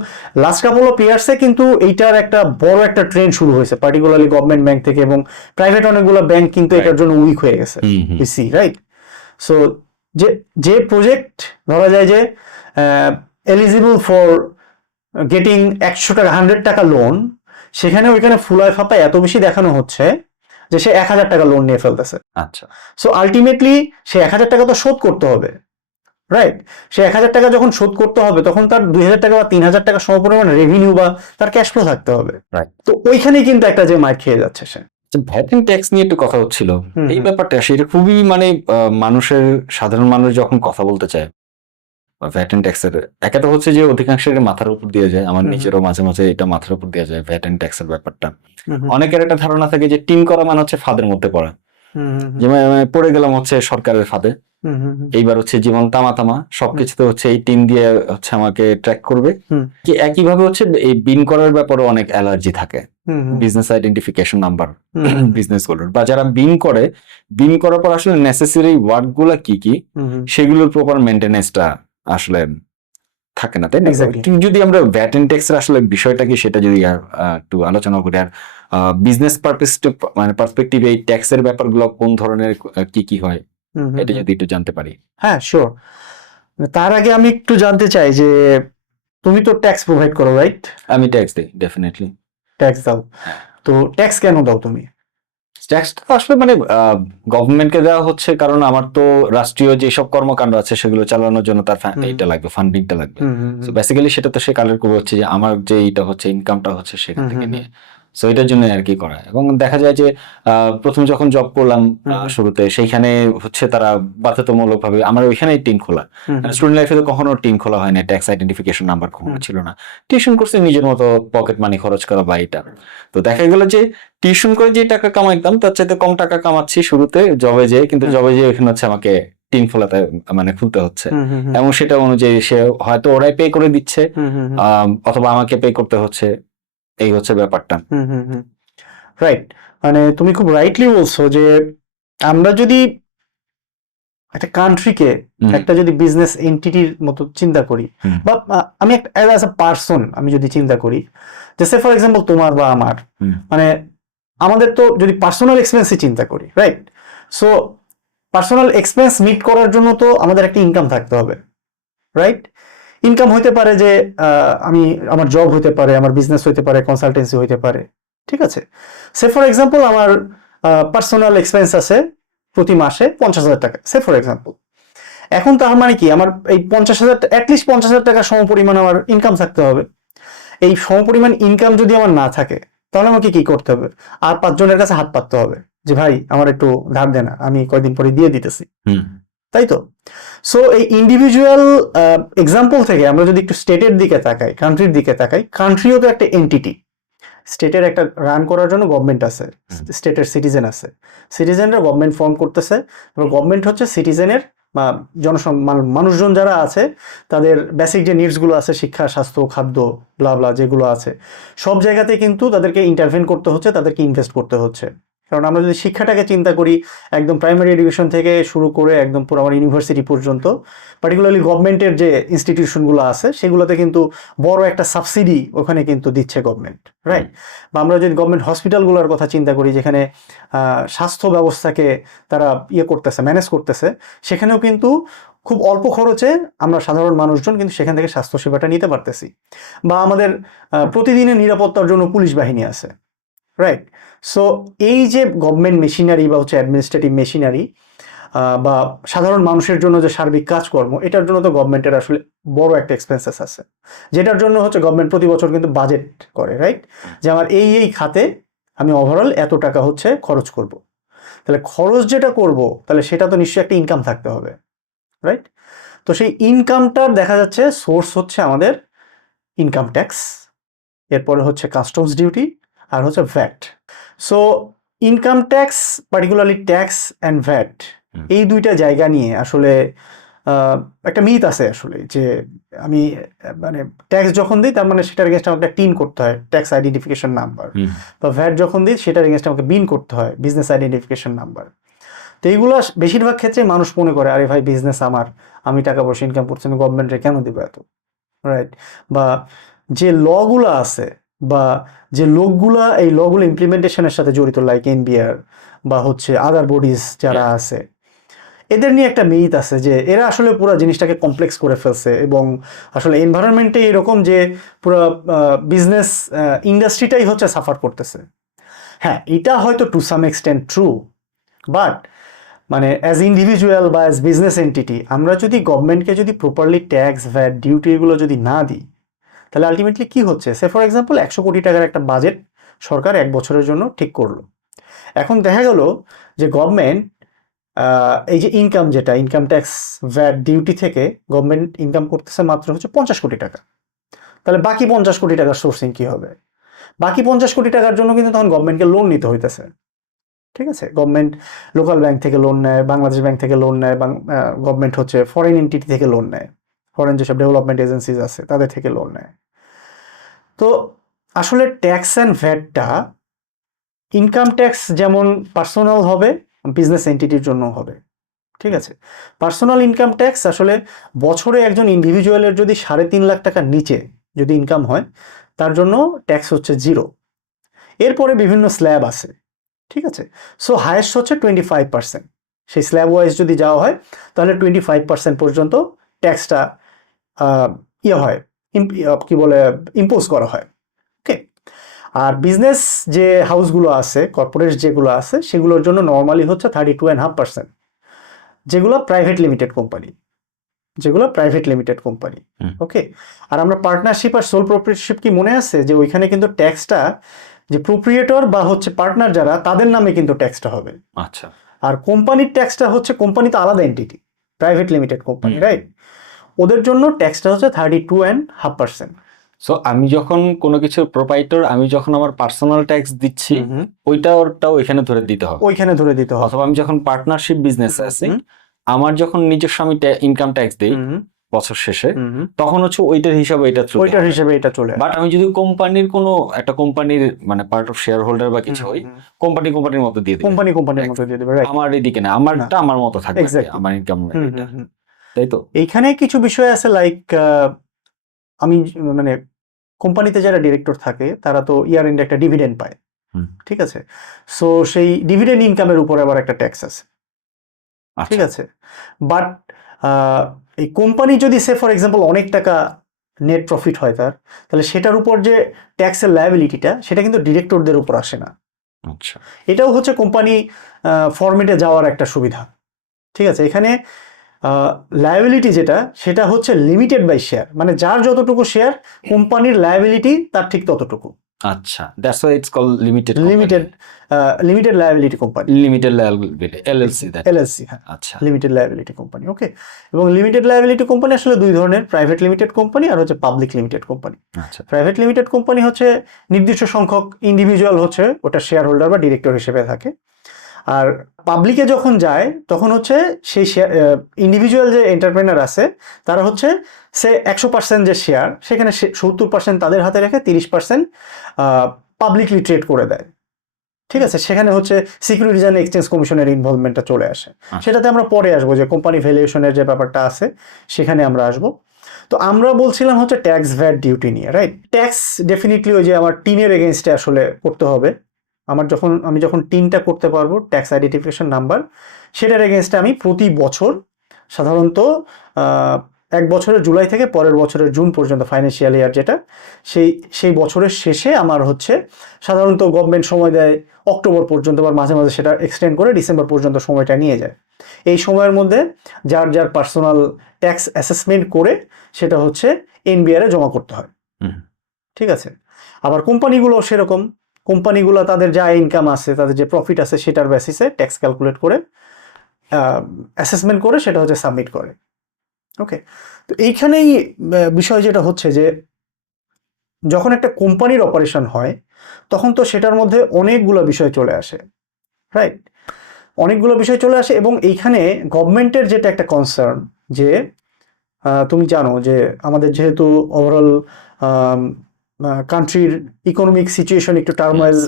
লাস্ট কাপল অফ ইয়ার্সে কিন্তু এইটার একটা বড় একটা ট্রেন্ড শুরু হয়েছে, পার্টিকুলারলি গভর্নমেন্ট ব্যাংক থেকে, এবং প্রাইভেট অনেকগুলো ব্যাংক কিন্তু এটার জন্য উইক হয়ে গেছে, রাইট? সো যে প্রজেক্ট ধরা যায় যে এলিজিবল ফর গেটিং 100 টাকা 100 টাকা লোন, সেখানে ওইখানে ফুলায় ফাপায় এত বেশি দেখানো হচ্ছে যে সে 1000 টাকা লোন নিয়ে ফেলতেছে। আচ্ছা, সো আলটিমেটলি সে 1000 টাকা তো শোধ করতে হবে, রাইট? সে 1000 টাকা যখন শোধ করতে হবে তখন তার 2000 টাকা বা 3000 টাকা সমপরিমাণ রেভিনিউ বা তার ক্যাশ ফ্লো থাকতে হবে, তো ওইখানেই কিন্তু একটা যে মার খেয়ে যাচ্ছে সে। ভ্যাট এন্ড ট্যাক্স নিয়ে একটু কথা হচ্ছিল, এই ব্যাপারটা সেটা খুবই মানে সাধারণ মানুষ যখন কথা বলতে চায় বা ভ্যাট এন্ড ট্যাক্সের একে তো হচ্ছে যে অধিকাংশের মাথার উপর দিয়ে যায়, আমার নিজেরও মাঝে মাঝে এটা মাথার উপর দিয়ে যায় ভ্যাট এন্ড ট্যাক্সের ব্যাপারটা। অনেকের একটা ধারণা থাকে যে টিম করা মানে হচ্ছে ফাঁদের মধ্যে পড়া, যে পড়ে গেলাম হচ্ছে সরকারের ফাঁদে, এইবার হচ্ছে জীবন তামা তামা, সবকিছুতে হচ্ছে এই টিম দিয়ে হচ্ছে আমাকে ট্র্যাক করবে। কি একইভাবে হচ্ছে এই বিন করার ব্যাপারে অনেক অ্যালার্জি থাকে, বিজনেস আইডেন্টিফিকেশন নাম্বার বিজনেস গুলোর, বা যারা বিন করে, বিন করার পর আসলে নেসেসারি ওয়ার্ড গুলা কি কি সেগুলোর প্রপার মেনটেনেন্সটা আসলে থাকে না, তাই না? Exactly. কিন্তু যদি আমরা ভ্যাট এন্ড ট্যাক্সের আসলে বিষয়টা কি সেটা যদি একটু আলোচনা করি, আর বিজনেস মানে পার্সপেক্টিভে এই ট্যাক্সের ব্যাপারগুলো কোন ধরনের কি কি হয় এটা যদি একটু জানতে পারি। হ্যাঁ, শিওর। তার আগে আমি একটু জানতে চাই যে তুমি তো ট্যাক্স প্রোভাইড করো, রাইট? আমি ট্যাক্স দিই ডেফিনেটলি। ট্যাক্স দাও, তো ট্যাক্স কেন দাও তুমি? ট্যাক্সটা আসলে মানে গভর্নমেন্টকে দেওয়া হচ্ছে কারণ আমার তো রাষ্ট্রীয় যেসব কর্মকাণ্ড আছে সেগুলো চালানোর জন্য তার এটা লাগবে, ফান্ডিংটা লাগবে। সো বেসিক্যালি সেটা তো সে কালেক্ট করবে হচ্ছে যে আমার যে এটা হচ্ছে ইনকামটা হচ্ছে সেখান থেকে নিয়ে। সো এটার জন্য আর কি করা। এবং দেখা যায় যে প্রথম যখন জব করলাম শুরুতে, সেইখানে হচ্ছে তারা বাধ্যতামূলক ভাবে আমার ওইখানেই টিম খোলা। স্টুডেন্ট লাইফে তো কখনো টিম খোলা হয় না, ট্যাক্স আইডেন্টিফিকেশন নাম্বার কখনো ছিল না। টিউশন করছে নিজের মতো পকেট মানি খরচ করা বা এটা। তো দেখা গেল যে টিউশন করে যে টাকা কামাইতাম তার চাইতে কম টাকা কামাচ্ছি শুরুতে জবে যেয়ে, কিন্তু জবে যেয়ে এখানে হচ্ছে আমাকে টিম খোলাতে মানে খুলতে হচ্ছে, এবং সেটা অনুযায়ী সে হয়তো ওরাই পে করে দিচ্ছে অথবা আমাকে পে করতে হচ্ছে, এই হচ্ছে ব্যাপারটা। রাইট, মানে তুমি খুব রাইটলি বলছো যে আমরা যদি একটা কান্ট্রিকে একটা যদি বিজনেস এন্টিটির মতো চিন্তা করি, বা আমি একটা অ্যাজ আ পার্সন আমি যদি চিন্তা করি, যে সে ফর এক্সাম্পল তোমার বা আমার, মানে আমাদের তো যদি পার্সোনাল এক্সপেন্সে চিন্তা করি, right? So personal expense meet করার জন্য তো আমাদের একটা ইনকাম থাকতে হবে, রাইট? ইনকাম হইতে পারে যে আমি আমার জব হইতে পারে, আমার বিজনেস হইতে পারে, কনসালটেন্সি হইতে পারে, ঠিক আছে? সে ফর এক্সাম্পল আমার পার্সোনাল এক্সপেন্স আছে প্রতি মাসে 50,000 টাকা, সে ফর এক্সাম্পল। এখন তার মানে কি আমার এই 50,000, অ্যাটলিস্ট 50,000 টাকা সমপরিমাণ আমার ইনকাম থাকতে হবে। এই সমপরিমাণ ইনকাম যদি আমার না থাকে তাহলে আমাকে কি করতে হবে? আর 5 জনের কাছে হাত পাততে হবে যে ভাই আমার একটু ধার দেনা, আমি কয়দিন পরে দিয়ে দিতেছি, তাই তো? সো এই ইন্ডিভিজুয়াল এক্সাম্পল থেকে আমরা যদি একটু স্টেটের দিকে তাকাই, কান্ট্রির দিকে তাকাই, কান্ট্রিও তো একটা এন্টিটি। স্টেটের একটা রান করার জন্য গভর্নমেন্ট আছে, স্টেটের সিটিজেন আছে, সিটিজেনরা গভর্নমেন্ট ফর্ম করতেছে, এবং গভর্নমেন্ট হচ্ছে সিটিজেনের বা মানুষজন যারা আছে তাদের বেসিক যে নিডসগুলো আছে, শিক্ষা, স্বাস্থ্য, খাদ্য, ব্লা ব্লা যেগুলো আছে, সব জায়গাতে কিন্তু তাদেরকে ইন্টারভেন করতে হচ্ছে, তাদেরকে ইনভেস্ট করতে হচ্ছে। কারণ আমরা যদি শিক্ষাটাকে চিন্তা করি, একদম প্রাইমারি এডুকেশন থেকে শুরু করে একদম পুরো আমার ইউনিভার্সিটি পর্যন্ত, পার্টিকুলারলি গভর্নমেন্টের যে ইনস্টিটিউশনগুলো আছে সেগুলোতে কিন্তু বড় একটা সাবসিডি ওখানে কিন্তু দিচ্ছে গভর্নমেন্ট, রাইট? বা আমরা যদি গভর্নমেন্ট হসপিটালগুলোর কথা চিন্তা করি, যেখানে স্বাস্থ্য ব্যবস্থাকে তারা করতেছে, ম্যানেজ করতেছে, সেখানেও কিন্তু খুব অল্প খরচে আমরা সাধারণ মানুষজন কিন্তু সেখান থেকে স্বাস্থ্য সেবাটা নিতে পারতেছি। বা আমাদের প্রতিদিনের নিরাপত্তার জন্য পুলিশ বাহিনী আছে, রাইট? সো এই যে গভর্নমেন্ট মেশিনারি বা হচ্ছে অ্যাডমিনিস্ট্রেটিভ মেশিনারি বা সাধারণ মানুষের জন্য যে সার্বিক কাজকর্ম, এটার জন্য তো গভর্নমেন্টের আসলে বড় একটা এক্সপেন্সেস আছে, যেটার জন্য হচ্ছে গভর্নমেন্ট প্রতি বছর কিন্তু বাজেট করে, রাইট? যে আমার এই খাতে আমি ওভারঅল এত টাকা হচ্ছে খরচ করব। তাহলে খরচ যেটা করব তাহলে সেটা তো নিশ্চয়ই একটা ইনকাম থাকতে হবে, রাইট? তো সেই ইনকামটার দেখা যাচ্ছে সোর্স হচ্ছে আমাদের ইনকাম ট্যাক্স, এরপরে হচ্ছে কাস্টমস ডিউটি, আর হচ্ছে VAT. So income tax, particularly tax and VAT, এই দুইটা জায়গা নিয়ে আসলে একটা মিথ আছে আসলে, যে আমি মানে ট্যাক্স যখন দিই তার মানে সেটার এগেনস্ট আমাকে টিন করতে হয় ট্যাক্স আইডেন্টিফিকেশন নাম্বার, বা ভ্যাট যখন দিই সেটার এগেনস্ট আমাকে বিন করতে হয় বিজনেস আইডেন্টিফিকেশন নাম্বার। তো এইগুলো বেশিরভাগ ক্ষেত্রে মানুষ মনে করে আরে ভাই বিজনেস আমার, আমি টাকা পয়সা ইনকাম করছি, আমি গভর্নমেন্টে কেন দেবো এত, রাইট? বা যে লগুলো আছে বা যে লোকগুলা এই লগুলো ইমপ্লিমেন্টেশনের সাথে জড়িত, লাইক এনবিআর বা হচ্ছে আদার বডিজ যারা আছে, এদের নিয়ে একটা মিথ আছে যে এরা আসলে পুরো জিনিসটাকে কমপ্লেক্স করে ফেলছে, এবং আসলে এনভায়রনমেন্টে এরকম যে পুরো বিজনেস ইন্ডাস্ট্রিটাই হচ্ছে সাফার করতেছে। হ্যাঁ, এটা হয়তো to some extent true, but মানে অ্যাজ ইন্ডিভিজুয়াল বা অ্যাজ বিজনেস এন্টিটি আমরা যদি গভর্নমেন্টকে যদি প্রপারলি ট্যাক্স, ভ্যাট, ডিউটি এগুলো যদি না দিই, তাহলে আলটিমেটলি কি হচ্ছে? সে ফর এক্সাম্পল 100 কোটি টাকার একটা বাজেট সরকার 1 বছরের জন্য ঠিক করলো। এখন দেখা গেল যে গভর্নমেন্ট এই যে ইনকাম, যেটা ইনকাম ট্যাক্স ভ্যাট ডিউটি থেকে গভর্নমেন্ট ইনকাম করতেছে মাত্র হচ্ছে 50 কোটি টাকা। তাহলে বাকি 50 কোটি টাকার সোর্সিং কি হবে? বাকি 50 কোটি টাকার জন্য কিন্তু তখন গভর্নমেন্টকে লোন নিতে হইতেছে। ঠিক আছে, গভর্নমেন্ট লোকাল ব্যাংক থেকে লোন নেয়, বাংলাদেশ ব্যাংক থেকে লোন নেয়, গভর্নমেন্ট হচ্ছে ফরেন এন্টিটি থেকে লোন নেয়, ফরেন যেসব ডেভেলপমেন্ট এজেন্সিজ আছে তাদের থেকে লোন নেয়। তো আসলে ট্যাক্স অ্যান্ড ভ্যাটটা, ইনকাম ট্যাক্স যেমন পার্সোনাল হবে, বিজনেস এন্টিটির জন্য হবে। ঠিক আছে, পার্সোনাল ইনকাম ট্যাক্স আসলে বছরে একজন ইন্ডিভিজুয়ালের যদি 3.5 লাখ টাকার নিচে যদি ইনকাম হয় তার জন্য ট্যাক্স হচ্ছে 0। এরপরে বিভিন্ন স্ল্যাব আছে। ঠিক আছে, সো হায়েস্ট হচ্ছে 25%। সেই স্ল্যাব ওয়াইজ যদি যাওয়া হয় তাহলে 25% পর্যন্ত ট্যাক্সটা হয়, কি বলে, ইম্পোজ করা হয়। ওকে, আর বিজনেস যে হাউসগুলো আছে, কর্পোরেট যেগুলো আছে, সেগুলোর জন্য নর্মালি হচ্ছে 32.5%, যেগুলো প্রাইভেট লিমিটেড কোম্পানি, ওকে। আর আমরা পার্টনারশিপ আর সোল প্রপ্রিয়েটরশিপ কি মনে আছে যে ওইখানে কিন্তু ট্যাক্সটা যে প্রপ্রিয়েটর বা হচ্ছে পার্টনার যারা, তাদের নামে কিন্তু ট্যাক্সটা হবে। আচ্ছা, আর কোম্পানির ট্যাক্সটা হচ্ছে, কোম্পানি তো আলাদা entity, private limited company, right? ওদের জন্য ট্যাক্সটা হচ্ছে 32.5%। সো আমি যখন কোনো কিছু প্রোপাইটর, আমি যখন আমার পার্সোনাল ট্যাক্স দিচ্ছি, ওইটাও এখানে ধরে দিতে হবে, ওইখানে ধরে দিতে হবে। অথবা আমি যখন পার্টনারশিপ বিজনেস আছি, আমার যখন নিজস্ব আমি ইনকাম ট্যাক্স দিই বছর শেষে, তখন হচ্ছে ওইটার হিসাবে এটা চলে। বাট আমি যদি কোম্পানির কোনো একটা কোম্পানির মানে পার্ট অফ শেয়ার হোল্ডার বা কিছু হই, কোম্পানির মতো দিয়ে দিই, কোম্পানির মতো দিয়ে দেবে, রাইট? আমার এদিকে না, আমারটা আমার মতো থাকবে, আমার ইনকাম, তাই তো? এইখানে কিছু বিষয় আছে, লাইক আমি মানে কোম্পানিতে যারা ডিরেক্টর থাকে তারা তো ইয়ার এন্ডে একটা ডিভিডেন্ড পায়। ঠিক আছে, সো সেই ডিভিডেন্ড ইনকামের উপর আবার একটা ট্যাক্স আছে। ঠিক আছে, বাট এই কোম্পানি যদি সে ফর এক্সাম্পল অনেক টাকা নেট প্রফিট হয় তার, তাহলে সেটার উপর যে ট্যাক্সের লায়াবিলিটিটা, সেটা কিন্তু ডিরেক্টরদের উপর আসে না। আচ্ছা, এটাও হচ্ছে কোম্পানি ফরম্যাটে যাওয়ার একটা সুবিধা। ঠিক আছে, এখানে লায়াবিলিটি যেটা, সেটা হচ্ছে লিমিটেড বাই শেয়ার, মানে যার যতটুকু শেয়ার, কোম্পানির লায়াবিলিটি তার ঠিক ততটুকু। আচ্ছা, that's why it's called limited liability company, LLC, হ্যাঁ, আচ্ছা, লিমিটেড লায়াবিলিটি কোম্পানি। ওকে, এবং লিমিটেড লায়াবিলিটি কোম্পানি আসলে দুই ধরনের, প্রাইভেট লিমিটেড কোম্পানি আর হচ্ছে পাবলিক লিমিটেড কোম্পানি। আচ্ছা, প্রাইভেট লিমিটেড কোম্পানি হচ্ছে নির্দিষ্ট সংখ্যক ইন্ডিভিজুয়াল হচ্ছে ওটা শেয়ার হোল্ডার বা ডিরেক্টর হিসেবে থাকে। আর পাবলিকে যখন যায় তখন হচ্ছে সেই ইন্ডিভিজুয়াল যে এন্টারপ্রেনার আছে, তারা হচ্ছে সে 100% যে শেয়ার, সেখানে 70% তাদের হাতে রেখে 30% পাবলিকলি ট্রেড করে দেয়। ঠিক আছে, সেখানে হচ্ছে সিকিউরিটিজ অ্যান্ড এক্সচেঞ্জ কমিশনের ইনভলভমেন্টটা চলে আসে। সেটাতে আমরা পরে আসবো, যে কোম্পানি ভ্যালুয়েশনের যে ব্যাপারটা আছে সেখানে আমরা আসবো। তো আমরা বলছিলাম হচ্ছে ট্যাক্স ভ্যাট ডিউটি নিয়ে, রাইট? ট্যাক্স ডেফিনেটলি ওই যে আমার টিনের এগেনস্টে আসলে করতে হবে। আমি যখন টিনটা করতে পারবো, ট্যাক্স আইডেন্টিফিকেশন নাম্বার, সেটার এগেনস্টে আমি প্রতি বছর সাধারণত এক বছরের জুলাই থেকে পরের বছরের জুন পর্যন্ত, ফাইন্যান্সিয়াল ইয়ার যেটা, সেই বছরের শেষে আমার হচ্ছে সাধারণত গভর্নমেন্ট সময় দেয় অক্টোবর পর্যন্ত, বা মাঝে মাঝে সেটা এক্সটেন্ড করে ডিসেম্বর পর্যন্ত সময়টা নিয়ে যায়। এই সময়ের মধ্যে যার পার্সোনাল ট্যাক্স অ্যাসেসমেন্ট করে সেটা হচ্ছে এনবিআর এ জমা করতে হয়। ঠিক আছে, আবার কোম্পানিগুলো সেরকম, কোম্পানিগুলো তাদের যা ইনকাম আছে, তাদের যে প্রফিট আছে, সেটার বেসিসে ট্যাক্স ক্যালকুলেট করে অ্যাসেসমেন্ট করে সেটা হচ্ছে সাবমিট করে। ওকে, তো এইখানেই বিষয় যেটা হচ্ছে যে যখন একটা কোম্পানির অপারেশন হয় তখন তো সেটার মধ্যে অনেকগুলো বিষয় চলে আসে, রাইট? অনেকগুলো বিষয় চলে আসে, এবং এইখানে গভর্নমেন্টের যেটা একটা কনসার্ন, যে তুমি জানো যে আমাদের যেহেতু ওভারঅল কান্ট্রির ইকোনমিক সিচুয়েশন একটু টার্মোয়েল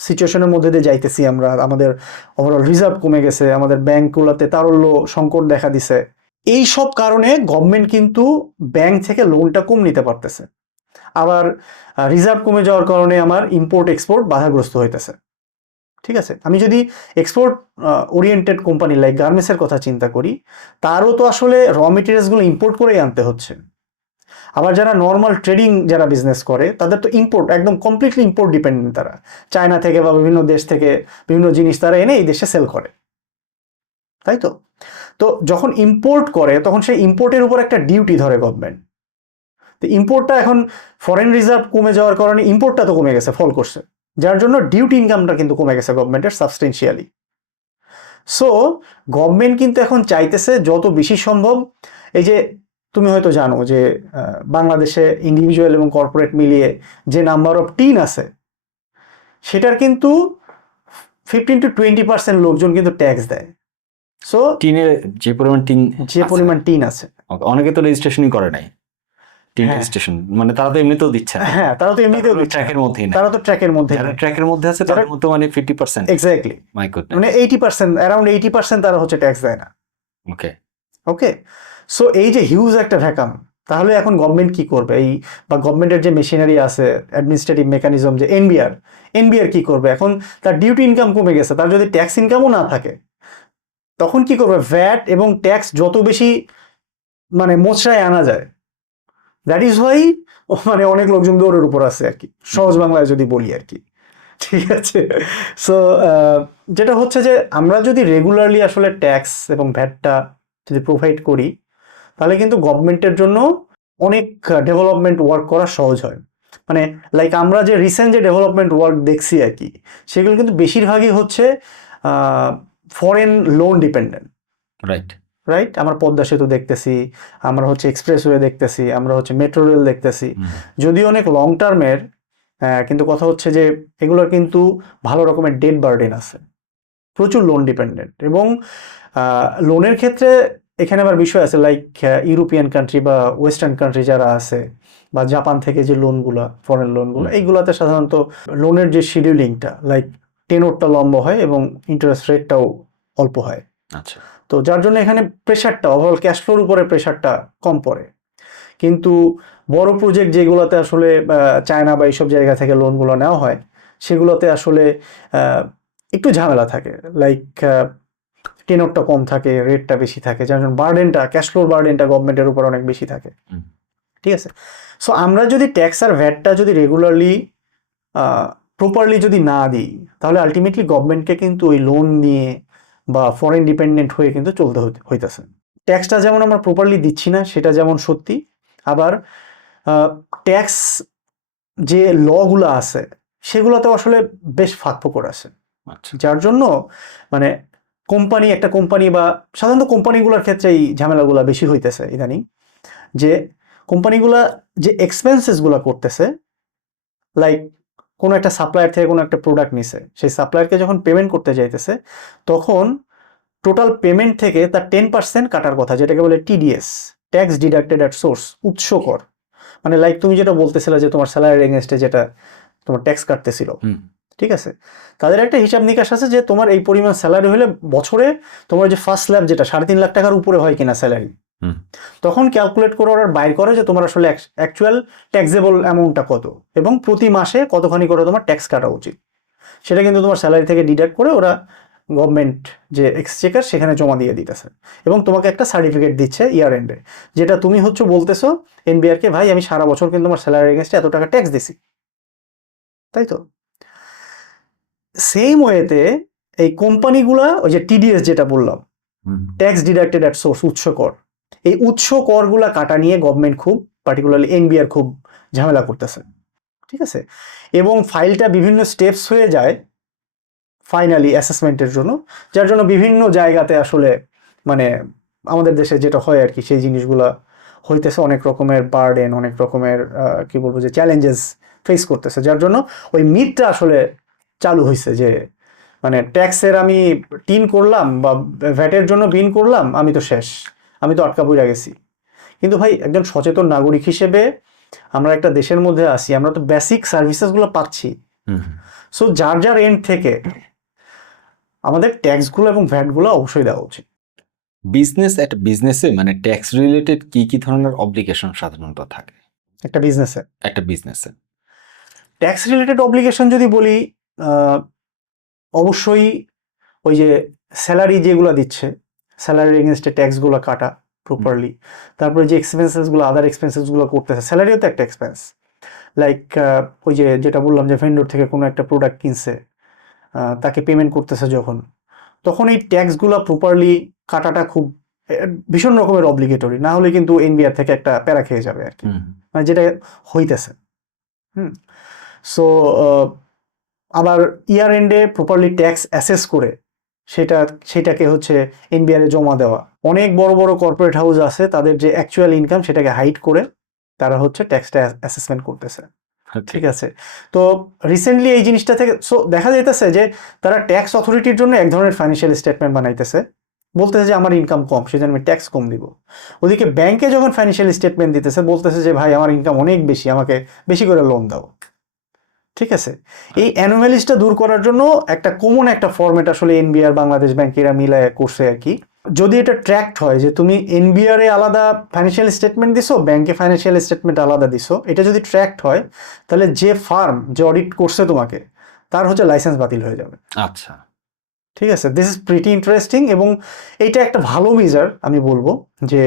সিচুয়েশনের মধ্যে দিয়ে যাইতেছি আমরা, আমাদের ওভারঅল রিজার্ভ কমে গেছে, আমাদের ব্যাংকগুলোতে তারল্য সংকট দেখা দিছে। এই সব কারণে গভর্নমেন্ট কিন্তু ব্যাংক থেকে লোনটা কম নিতে পারতেছে। আবার রিজার্ভ কমে যাওয়ার কারণে আমার ইম্পোর্ট এক্সপোর্ট বাধাগ্রস্ত হইতেছে। ঠিক আছে, আমি যদি এক্সপোর্ট ওরিয়েন্টেড কোম্পানি লাইক গার্মেন্টসের কথা চিন্তা করি, তারও তো আসলে র মেটেরিয়ালসগুলো ইম্পোর্ট করেই আনতে হচ্ছে। আবার যারা নর্মাল ট্রেডিং যারা বিজনেস করে, তাদের তো ইম্পোর্ট, একদম কমপ্লিটলি ইম্পোর্ট ডিপেন্ডেন্ট। তারা চায়না থেকে বা বিভিন্ন দেশ থেকে বিভিন্ন জিনিস তারা এনে এই দেশে সেল করে, তাই তো? তো যখন ইম্পোর্ট করে তখন সেই ইম্পোর্টের উপর একটা ডিউটি ধরে গভর্নমেন্ট। তো ইম্পোর্টটা এখন ফরেন রিজার্ভ কমে যাওয়ার কারণে ইম্পোর্টটা তো কমে গেছে, ফল করছে, যার জন্য ডিউটি ইনকামটা কিন্তু কমে গেছে গভর্নমেন্টের সাবস্টেন্সিয়ালি। সো গভর্নমেন্ট কিন্তু এখন চাইতেছে যত বেশি সম্ভব, এই যে তুমি হয়তো জানো যে বাংলাদেশে ইন্ডিভিজুয়াল এবং কর্পোরেট মিলিয়ে যে নাম্বার অফ টিন আছে, সেটার কিন্তু 15-20% লোকজন কিন্তু ট্যাক্স দেয়। সো টিনের যে পরিমাণ টিন যে পরিমাণ টিন আছে, অনেকে তো রেজিস্ট্রেশনই করে নাই টিন হ্যাঁ। রেজিস্ট্রেশন, মানে তারা তো এমনিতেও দিচ্ছে না, হ্যাঁ, তারা তো এমনিতেও ট্র্যাকের মধ্যেই না, তারা তো ট্র্যাকের মধ্যে যারা ট্র্যাকের মধ্যে আছে তাদের মধ্যে মানে 50%। Exactly, my goodness. মানে 80%, অ্যারাউন্ড 80% তারা হচ্ছে ট্যাক্স দেয় না। ওকে। ওকে, সো এই যে হিউজ একটা ভ্যাকাম, তাহলে এখন গভর্নমেন্ট কি করবে? এই বা গভর্নমেন্টের যে মেশিনারি আছে, অ্যাডমিনিস্ট্রেটিভ মেকানিজম, যে এনবিআর কি করবে? এখন তার ডিউটি ইনকাম কমে গেছে, তার যদি ট্যাক্স ইনকামও না থাকে, তখন কি করবে? ভ্যাট এবং ট্যাক্স যত বেশি মানে মোচড়ায় আনা যায়, দ্যাট ইজ ওয়াই মানে অনেক লোকজন দৌড়ের উপর আছে আর কি, সহজ বাংলায় যদি বলি আর কি। ঠিক আছে, সো যেটা হচ্ছে যে আমরা যদি রেগুলারলি আসলে ট্যাক্স এবং ভ্যাটটা যদি প্রোভাইড করি, তাহলে কিন্তু গভর্নমেন্টের জন্য অনেক ডেভেলপমেন্ট ওয়ার্ক করা সহজ হয়। মানে লাইক আমরা যে রিসেন্ট যে ডেভেলপমেন্ট ওয়ার্ক দেখছি আর কি, সেগুলো কিন্তু বেশিরভাগই হচ্ছে ফরেন লোন ডিপেন্ডেন্ট। রাইট, আমরা পদ্মা সেতু দেখতেছি, আমরা হচ্ছে এক্সপ্রেসওয়ে দেখতেছি, আমরা হচ্ছে মেট্রো রেল দেখতেছি, যদিও অনেক লং টার্মের, কিন্তু কথা হচ্ছে যে এগুলোর কিন্তু ভালো রকমের ডেট বার্ডেন আছে, প্রচুর লোন ডিপেন্ডেন্ট। এবং লোনের ক্ষেত্রে এখানে আবার বিষয় আছে, লাইক ইউরোপিয়ান কান্ট্রি বা ওয়েস্টার্ন কান্ট্রি যারা আছে, বা জাপান থেকে যে লোনগুলো, ফরেন লোনগুলো, এইগুলোতে সাধারণত লোনের যে শিডিউলিংটা, লাইক টেনোরটা লম্বা হয় এবং ইন্টারেস্ট রেটটাও অল্প হয়। আচ্ছা, তো যার জন্য এখানে প্রেশারটা, ওভারঅল ক্যাশ ফ্লোর উপরে প্রেশারটা কম পড়ে। কিন্তু বড় প্রজেক্ট যেগুলোতে আসলে চায়না বা এইসব জায়গা থেকে লোনগুলো নেওয়া হয়, সেগুলোতে আসলে একটু ঝামেলা থাকে, লাইক টেনরটা কম থাকে, রেটটা বেশি থাকে, যার জন্য বার্ডেনটা, ক্যাশ ফ্লোর বার্ডেনটা গভর্নমেন্টের উপর অনেক বেশি থাকে। ঠিক আছে, সো আমরা যদি ট্যাক্স আর ভ্যাটটা যদি রেগুলারলি প্রপারলি যদি না দিই, তাহলে আলটিমেটলি গভর্নমেন্টকে কিন্তু ওই লোন নিয়ে বা ফরেন ডিপেন্ডেন্ট হয়ে কিন্তু চলতে হইতেছে। ট্যাক্সটা যেমন আমরা প্রপারলি দিচ্ছি না, সেটা যেমন সত্যি, আবার ট্যাক্স যে লগুলো আছে সেগুলোতেও আসলে বেশ ফাঁকফোকর আছে, যার জন্য মানে একটা কোম্পানি বা সাধারণত কোম্পানিগুলোর ক্ষেত্রে এই ঝামেলাগুলো বেশি হইতেছে ইদানিং, যে কোম্পানিগুলা যে এক্সপেন্সেসগুলো করতেছে, লাইক কোনো একটা সাপ্লায়ার থেকে কোনো একটা প্রোডাক্ট নিছে, সেই সাপ্লায়ারকে যখন পেমেন্ট করতে যাইতেছে, তখন টোটাল পেমেন্ট থেকে তার 10% কাটার কথা, যেটাকে বলে TDS, tax deducted at source, উৎস কর। মানে লাইক তুমি যেটা বলতেছিলে যে তোমার স্যালারির এগেনস্টে যেটা তোমার ট্যাক্স কাটতেছিল, ঠিক আছে, তাদের একটা হিসাব নিকাশ আছে যে তোমার এই পরিমাণ স্যালারি হলে বছরে তোমার যে ফার্স্ট স্ল্যাব যেটা 3.5 লাখ টাকার উপরে হয় কিনা স্যালারি, তখন ক্যালকুলেট করে ওরা বাইর করে যে তোমার আসলে অ্যাকচুয়াল ট্যাক্সেবল অ্যামাউন্টটা কত, এবং প্রতি মাসে কতখানি করে তোমার ট্যাক্স কাটা উচিত, সেটা কিন্তু তোমার স্যালারি থেকে ডিডাক্ট করে ওরা গভর্নমেন্ট যে এক্সচেকার সেখানে জমা দিয়ে দিতেছে, এবং তোমাকে একটা সার্টিফিকেট দিচ্ছে ইয়ার এন্ডে, যেটা তুমি হচ্ছে বলতেছো এনবিআরকে, ভাই আমি সারা বছর কিন্তু আমার স্যালারি এগেনস্টে এত টাকা ট্যাক্স দিছি, তাই তো? সেম ওয়েতে এই কোম্পানিগুলা ওই যে টিডিএস যেটা বললাম, ট্যাক্স ডিডাক্টেড অ্যাট সোর্স, উৎস কর, এই উৎস করগুলা কাটা নিয়ে গভর্নমেন্ট খুব, পার্টিকুলারলি এনবিআর খুব ঝামেলা করতেছে। ঠিক আছে, এবং ফাইলটা বিভিন্ন স্টেপস হয়ে যায় ফাইনালি অ্যাসেসমেন্টের জন্য, যার জন্য বিভিন্ন জায়গাতে আসলে মানে আমাদের দেশে যেটা হয় আর কি, সেই জিনিসগুলা হইতেছে, অনেক রকমের বার্ডেন, অনেক রকমের কি বলবো যে চ্যালেঞ্জেস ফেস করতেছে, যার জন্য ওই মিথটা আসলে চালু হয়েছে যে মানে ট্যাক্সের আমি টিন করলাম বা ভ্যাটের জন্য বিন করলাম, আমি তো শেষ, আমি তো আটকা পড়ে গেছি। কিন্তু ভাই একজন সচেতন নাগরিক হিসেবে আমরা একটা দেশের মধ্যে আছি, আমরা তো বেসিক সার্ভিসেসগুলো পাচ্ছি। সো যার যার এন্ড থেকে আমাদের ট্যাক্সগুলো এবং ভ্যাটগুলো অবশ্যই দেওয়া উচিত। একটা বিজনেসে মানে ট্যাক্স রিলেটেড কি কি ধরনের অব্লিগেশন সাধারণত থাকে একটা বিজনেসে ট্যাক্স রিলেটেড অব্লিগেশন যদি বলি, অবশ্যই ওই যে স্যালারি যেগুলো দিচ্ছে, স্যালারির এগেনস্টে ট্যাক্সগুলো কাটা প্রপারলি, তারপরে যে এক্সপেন্সেসগুলো, আদার এক্সপেন্সেসগুলো করতেছে, স্যালারিও তো একটা এক্সপেন্স, লাইক ওই যে যেটা বললাম যে ভেন্ডর থেকে কোনো একটা প্রোডাক্ট কিনছে, তাকে পেমেন্ট করতেছে যখন, তখন এই ট্যাক্সগুলো প্রপারলি কাটাটা খুব ভীষণ রকমের অব্লিগেটরি, না হলে কিন্তু এনবিআর থেকে একটা প্যারা খেয়ে যাবে আর কি, মানে যেটা হইতেছে। সো আবার ইয়ার এন্ডে প্রপারলি ট্যাক্স অ্যাসেস করে সেটাকে হচ্ছে এনবিআর এ জমা দেওয়া। অনেক বড় বড় কর্পোরেট হাউস আছে, তাদের যে অ্যাকচুয়াল ইনকাম সেটাকে হাইড করে তারা হচ্ছে ট্যাক্সটা অ্যাসেসমেন্ট করতেছে। ঠিক আছে, তো রিসেন্টলি এই জিনিসটা থেকে দেখা যাইতেছে যে তারা ট্যাক্স অথরিটির জন্য এক ধরনের ফাইন্যান্সিয়াল স্টেটমেন্ট বানাইতেছে, বলতেছে যে আমার ইনকাম কম, সেজন্য আমি ট্যাক্স কম দিব। ওদিকে ব্যাংকে যখন ফাইন্যান্সিয়াল স্টেটমেন্ট দিতেছে বলতেছে যে ভাই আমার ইনকাম অনেক বেশি, আমাকে বেশি করে লোন দাও। ঠিক আছে, এই অ্যানোমালিসটা দূর করার জন্য একটা কমন একটা ফরম্যাট আসলে এনবিআর বাংলাদেশ ব্যাংক এরা মিলায় করছে আর কি। যদি এটা ট্র্যাকড হয় যে তুমি এনবিআর এ আলাদা ফাইন্যান্সিয়াল স্টেটমেন্ট দিছো, ব্যাংকে ফাইন্যান্সিয়াল স্টেটমেন্ট আলাদা দিছো, এটা যদি ট্র্যাকড হয় তাহলে যে ফার্ম যে অডিট করছে তোমাকে তার হচ্ছে লাইসেন্স বাতিল হয়ে যাবে। আচ্ছা, ঠিক আছে, দিস ইজ প্রিটি ইন্টারেস্টিং এবং এইটা একটা ভালো মেজার আমি বলবো যে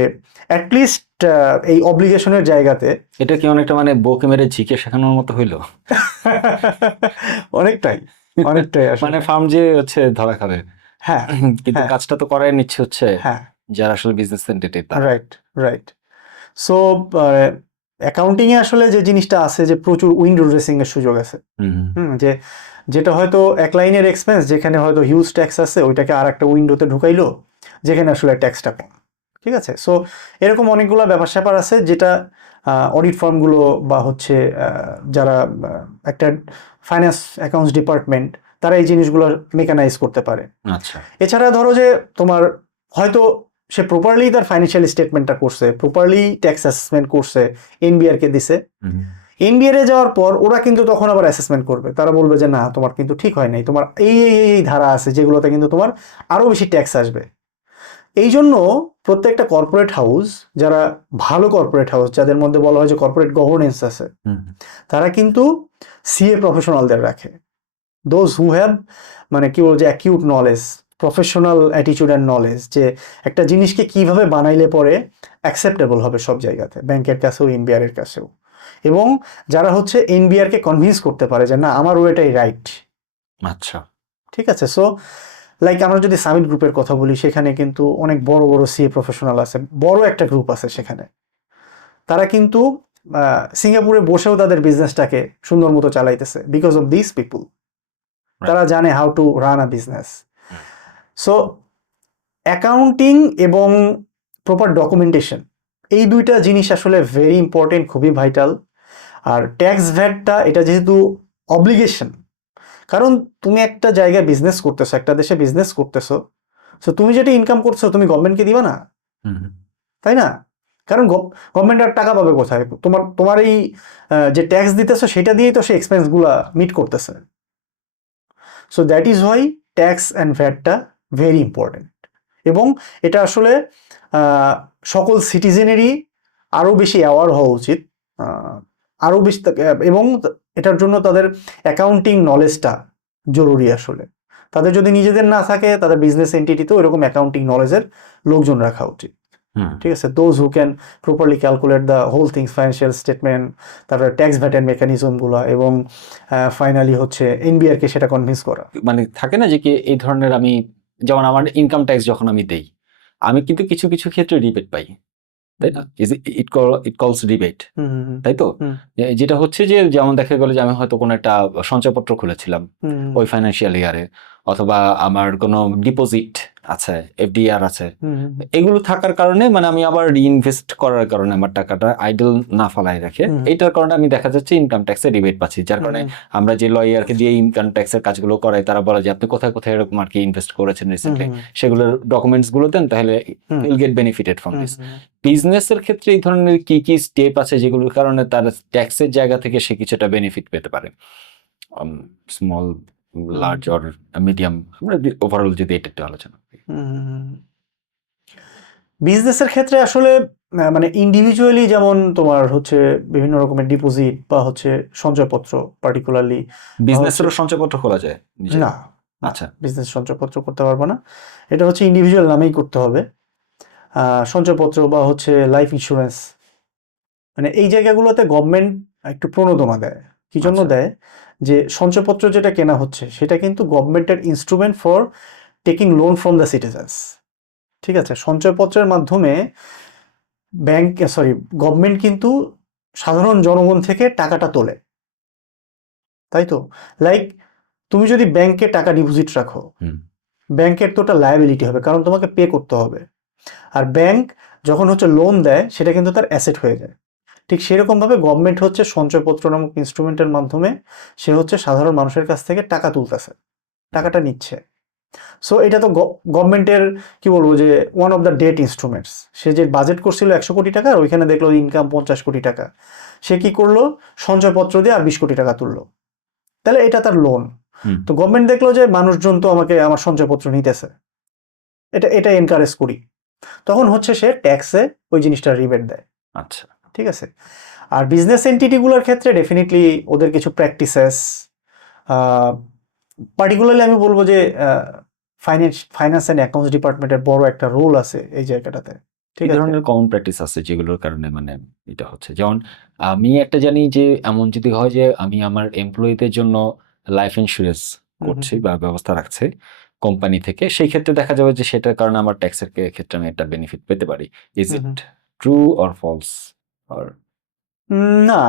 অ্যাটলিস্ট এই অব্লিগেশনের জায়গাতে এটা কি অনেকটা মানে বউকে মেরে ঝিকে শেখানোর মতো হইলো? অনেকটাই আসলে। মানে ফার্ম যে হচ্ছে ধরা খাবে, হ্যাঁ কিন্তু হ্যাঁ কাজটা তো করাই নিচ্ছে হচ্ছে হ্যাঁ, যারা আসলে বিজনেস এন্টিটি তারা। রাইট। সো অ্যাকাউন্টিং এ আসলে যে জিনিসটা আছে যে প্রচুর উইন্ডো ড্রেসিং এর সুযোগ আছে। যেটা হয়তো এক লাইনের এক্সপেন্স, যেখানে হয়তো হিউজ ট্যাক্স আছে, ওইটাকে আর একটা উইন্ডোতে ঢুকাইলো যেখানে আসলে ট্যাক্সটা কম। ঠিক আছে, সো এরকম অনেকগুলো ব্যাপার স্যাপার আছে যেটা অডিট ফার্মগুলো বা হচ্ছে যারা একটা ফাইন্যান্স অ্যাকাউন্টস ডিপার্টমেন্ট তারা এই জিনিসগুলো মেকানাইজ করতে পারে। আচ্ছা, এছাড়া ধরো যে তোমার হয়তো সে প্রপারলি তার ফাইন্যান্সিয়াল স্টেটমেন্টটা করছে, প্রপারলি ট্যাক্স অ্যাসেসমেন্ট করছে, এনবিআর কে দিছে। এনবিআর এ যাওয়ার পর ওরা কিন্তু তখন আবার অ্যাসেসমেন্ট করবে, তারা বলবে যে না তোমার কিন্তু ঠিক হয় নাই, তোমার এই ধারা আছে যেগুলোতে কিন্তু তোমার আরো বেশি ট্যাক্স আসবে। এই জন্য প্রত্যেকটা কর্পোরেট হাউস, যারা ভালো কর্পোরেট হাউস যাদের মধ্যে বলা হয় যে কর্পোরেট গভর্নেন্স আছে, তারা কিন্তু সিএ প্রফেশনালদের রাখে, দোজ হু হ্যাভ মানে কি বলবো যে acute knowledge, professional attitude and knowledge, যে একটা জিনিসকে কিভাবে বানাইলে পরে অ্যাকসেপ্টেবল হবে সব জায়গাতে, ব্যাংকের কাছেও এনবিআর এর কাছেও, এবং যারা হচ্ছে এনবিআর কে কনভিন্স করতে পারে যে না আমার ওইটাই রাইট। আচ্ছা, ঠিক আছে, সো লাইক আমরা যদি সামিট গ্রুপের কথা বলি, সেখানে কিন্তু অনেক বড় বড় সিএ প্রফেশনাল আছে, বড় একটা গ্রুপ আছে সেখানে। তারা কিন্তু সিঙ্গাপুরে বসেও তাদের বিজনেসটাকে সুন্দর মতো চালাইতেছে বিকজ অফ দিস পিপুল। তারা জানে how to run a business. So accounting এবং প্রপার ডকুমেন্টেশন, এই দুইটা জিনিস আসলে ভেরি ইম্পর্টেন্ট, খুবই ভাইটাল। আর ট্যাক্স ভ্যাটটা এটা যেহেতু অব্লিগেশন, কারণ তুমি একটা জায়গায় বিজনেস করতেছো, একটা দেশে বিজনেস করতেছো, সো তুমি যেটা ইনকাম করছো তুমি গভর্নমেন্টকে দিবা না, তাই না? কারণ গভর্নমেন্ট আর টাকা পাবে কোথায়? তোমার এই যে ট্যাক্স দিতেছো সেটা দিয়েই তো সেই এক্সপেন্সগুলা মিট করতেছে। So that is why tax and ভ্যাটটা ভেরি ইম্পর্টেন্ট, এবং এটা আসলে সকল সিটিজেনেরই আরও বেশি অ্যাওয়ার হওয়া উচিত, আরও বেশি, এবং এটার জন্য তাদের অ্যাকাউন্টিং নলেজটা জরুরি আসলে। তাদের যদি নিজেদের না থাকে, তাদের বিজনেস এন্টিটিতেও এরকম অ্যাকাউন্টিং নলেজের লোকজন রাখা উচিত। ঠিক আছে, those who can properly calculate the whole things, financial statement, তারপরে ট্যাক্স ভ্যাটের মেকানিজমগুলো, এবং ফাইনালি হচ্ছে এনবিআর কে সেটা কনভিন্স করা। মানে থাকে না যে কি এই ধরনের, আমি যেমন আমার ইনকাম ট্যাক্স যখন আমি দেই, আমি কিন্তু কিছু কিছু ক্ষেত্রে রিবেট পাই, তাই না? ইট কলস রিবেট, তাই তো? যেটা হচ্ছে যে যেমন দেখা গেল যে আমি হয়তো কোনো একটা সঞ্চয়পত্র খুলেছিলাম ওই ফাইন্যান্সিয়াল ইয়ারে, অথবা আমার কোনো ডিপোজিট আছে, এফডিআর আছে, এগুলো থাকার কারণে মানে আমি আবার রিইনভেস্ট করার কারণে আমার টাকাটা আইডল না ফালাই রাখে, এইটার কারণে আমি দেখা যাচ্ছে ইনকাম ট্যাক্সের রিবেট পাচ্ছি। যার কারণে আমরা যে লয়ারকে দিয়ে ইনকাম ট্যাক্সের কাজগুলো করাই, তারা বলে যে আপনি কোথায় কোথায় এরকম আর কি ইনভেস্ট করেছেন রিসেন্টলি, সেগুলোর ডকুমেন্টস গুলো দেন, তাহলে will get benefited from this. বিজনেসের ক্ষেত্রে এই ধরনের কি কি স্টেপ আছে যেগুলোর কারণে তার ট্যাক্সের জায়গা থেকে সে কিছুটা বেনিফিট পেতে পারে? স্মল, লার্জ অর মিডিয়াম, আমরা ওভারঅল যদি এটা একটু আলোচনা করি। বিজনেসের ক্ষেত্রে আসলে মানে ইন্ডিভিজুয়ালি যেমন তোমার হচ্ছে বিভিন্ন রকমের ডিপোজিট বা হচ্ছে সঞ্চয়পত্র, পার্টিকুলারলি বিজনেসেরও সঞ্চয়পত্র খোলা যায় না? আচ্ছা, বিজনেস সঞ্চয়পত্র করতে পারবো না, এটা হচ্ছে ইন্ডিভিজুয়াল নামেই করতে হবে। সঞ্চয়পত্র বা হচ্ছে লাইফ ইন্স্যুরেন্স, মানে এই জায়গাগুলোতে গভর্নমেন্ট একটু প্রণোদনা দেয়। কি জন্য দেয়? যে সঞ্চয়পত্র যেটা কেনা হচ্ছে সেটা কিন্তু গভর্নমেন্টের instrument for taking loan from the citizens. ঠিক আছে, সঞ্চয়পত্রের মাধ্যমে গভর্নমেন্ট কিন্তু সাধারণ জনগণ থেকে টাকাটা তোলে, তাই তো? লাইক তুমি যদি ব্যাংকে টাকা ডিপোজিট রাখো, ব্যাংকের তো ওটা লায়াবিলিটি হবে, কারণ তোমাকে পে করতে হবে। আর ব্যাংক যখন হচ্ছে লোন দেয় সেটা কিন্তু তার অ্যাসেট হয়ে যায়। ঠিক সেরকমভাবে গভর্নমেন্ট হচ্ছে সঞ্চয়পত্র নামক ইনস্ট্রুমেন্টের মাধ্যমে সে হচ্ছে সাধারণ মানুষের কাছ থেকে টাকা তুলতেছে, টাকাটা নিচ্ছে। সো এটা তো গভর্নমেন্টের কি বলবো যে one of the debt instruments. সে যে বাজেট করছিল 100 কোটি টাকা, আর ওইখানে দেখলো ইনকাম 50 কোটি টাকা, সে কি করলো, সঞ্চয়পত্র দিয়ে আর 20 কোটি টাকা তুললো, তাহলে এটা তার লোন। তো গভর্নমেন্ট দেখলো যে মানুষজন তো আমাকে আমার সঞ্চয়পত্র নিতেছে, এটা এনকারেজ করি, তখন হচ্ছে সে ট্যাক্সে ওই জিনিসটা রিবেট দেয়। আচ্ছা, ঠিক আছে। আর বিজনেস এন্টিটিগুলোর ক্ষেত্রে ডেফিনেটলি ওদের কিছু প্র্যাকটিসেস, পার্টিকুলারলি আমি বলবো যে ফাইন্যান্স অ্যান্ড অ্যাকাউন্টস ডিপার্টমেন্টের বড় একটা রোল আছে এই জায়গাটাতে। ঠিক এই আছে। ধরনের কমন প্র্যাকটিস আছে যেগুলোর কারণে মানে এটা হচ্ছে, যেমন আমি একটা জানি যে এমন যদি হয় যে আমি আমার এমপ্লয়ীদের জন্য লাইফ ইন্স্যুরেন্স করছি বা ব্যবস্থা রাখছে কোম্পানি থেকে, সেই ক্ষেত্রে দেখা যাবে যে সেটার কারণে আমার ট্যাক্সের ক্ষেত্রে আমি একটা বেনিফিট পেতে পারি। Is it true or false? Or না,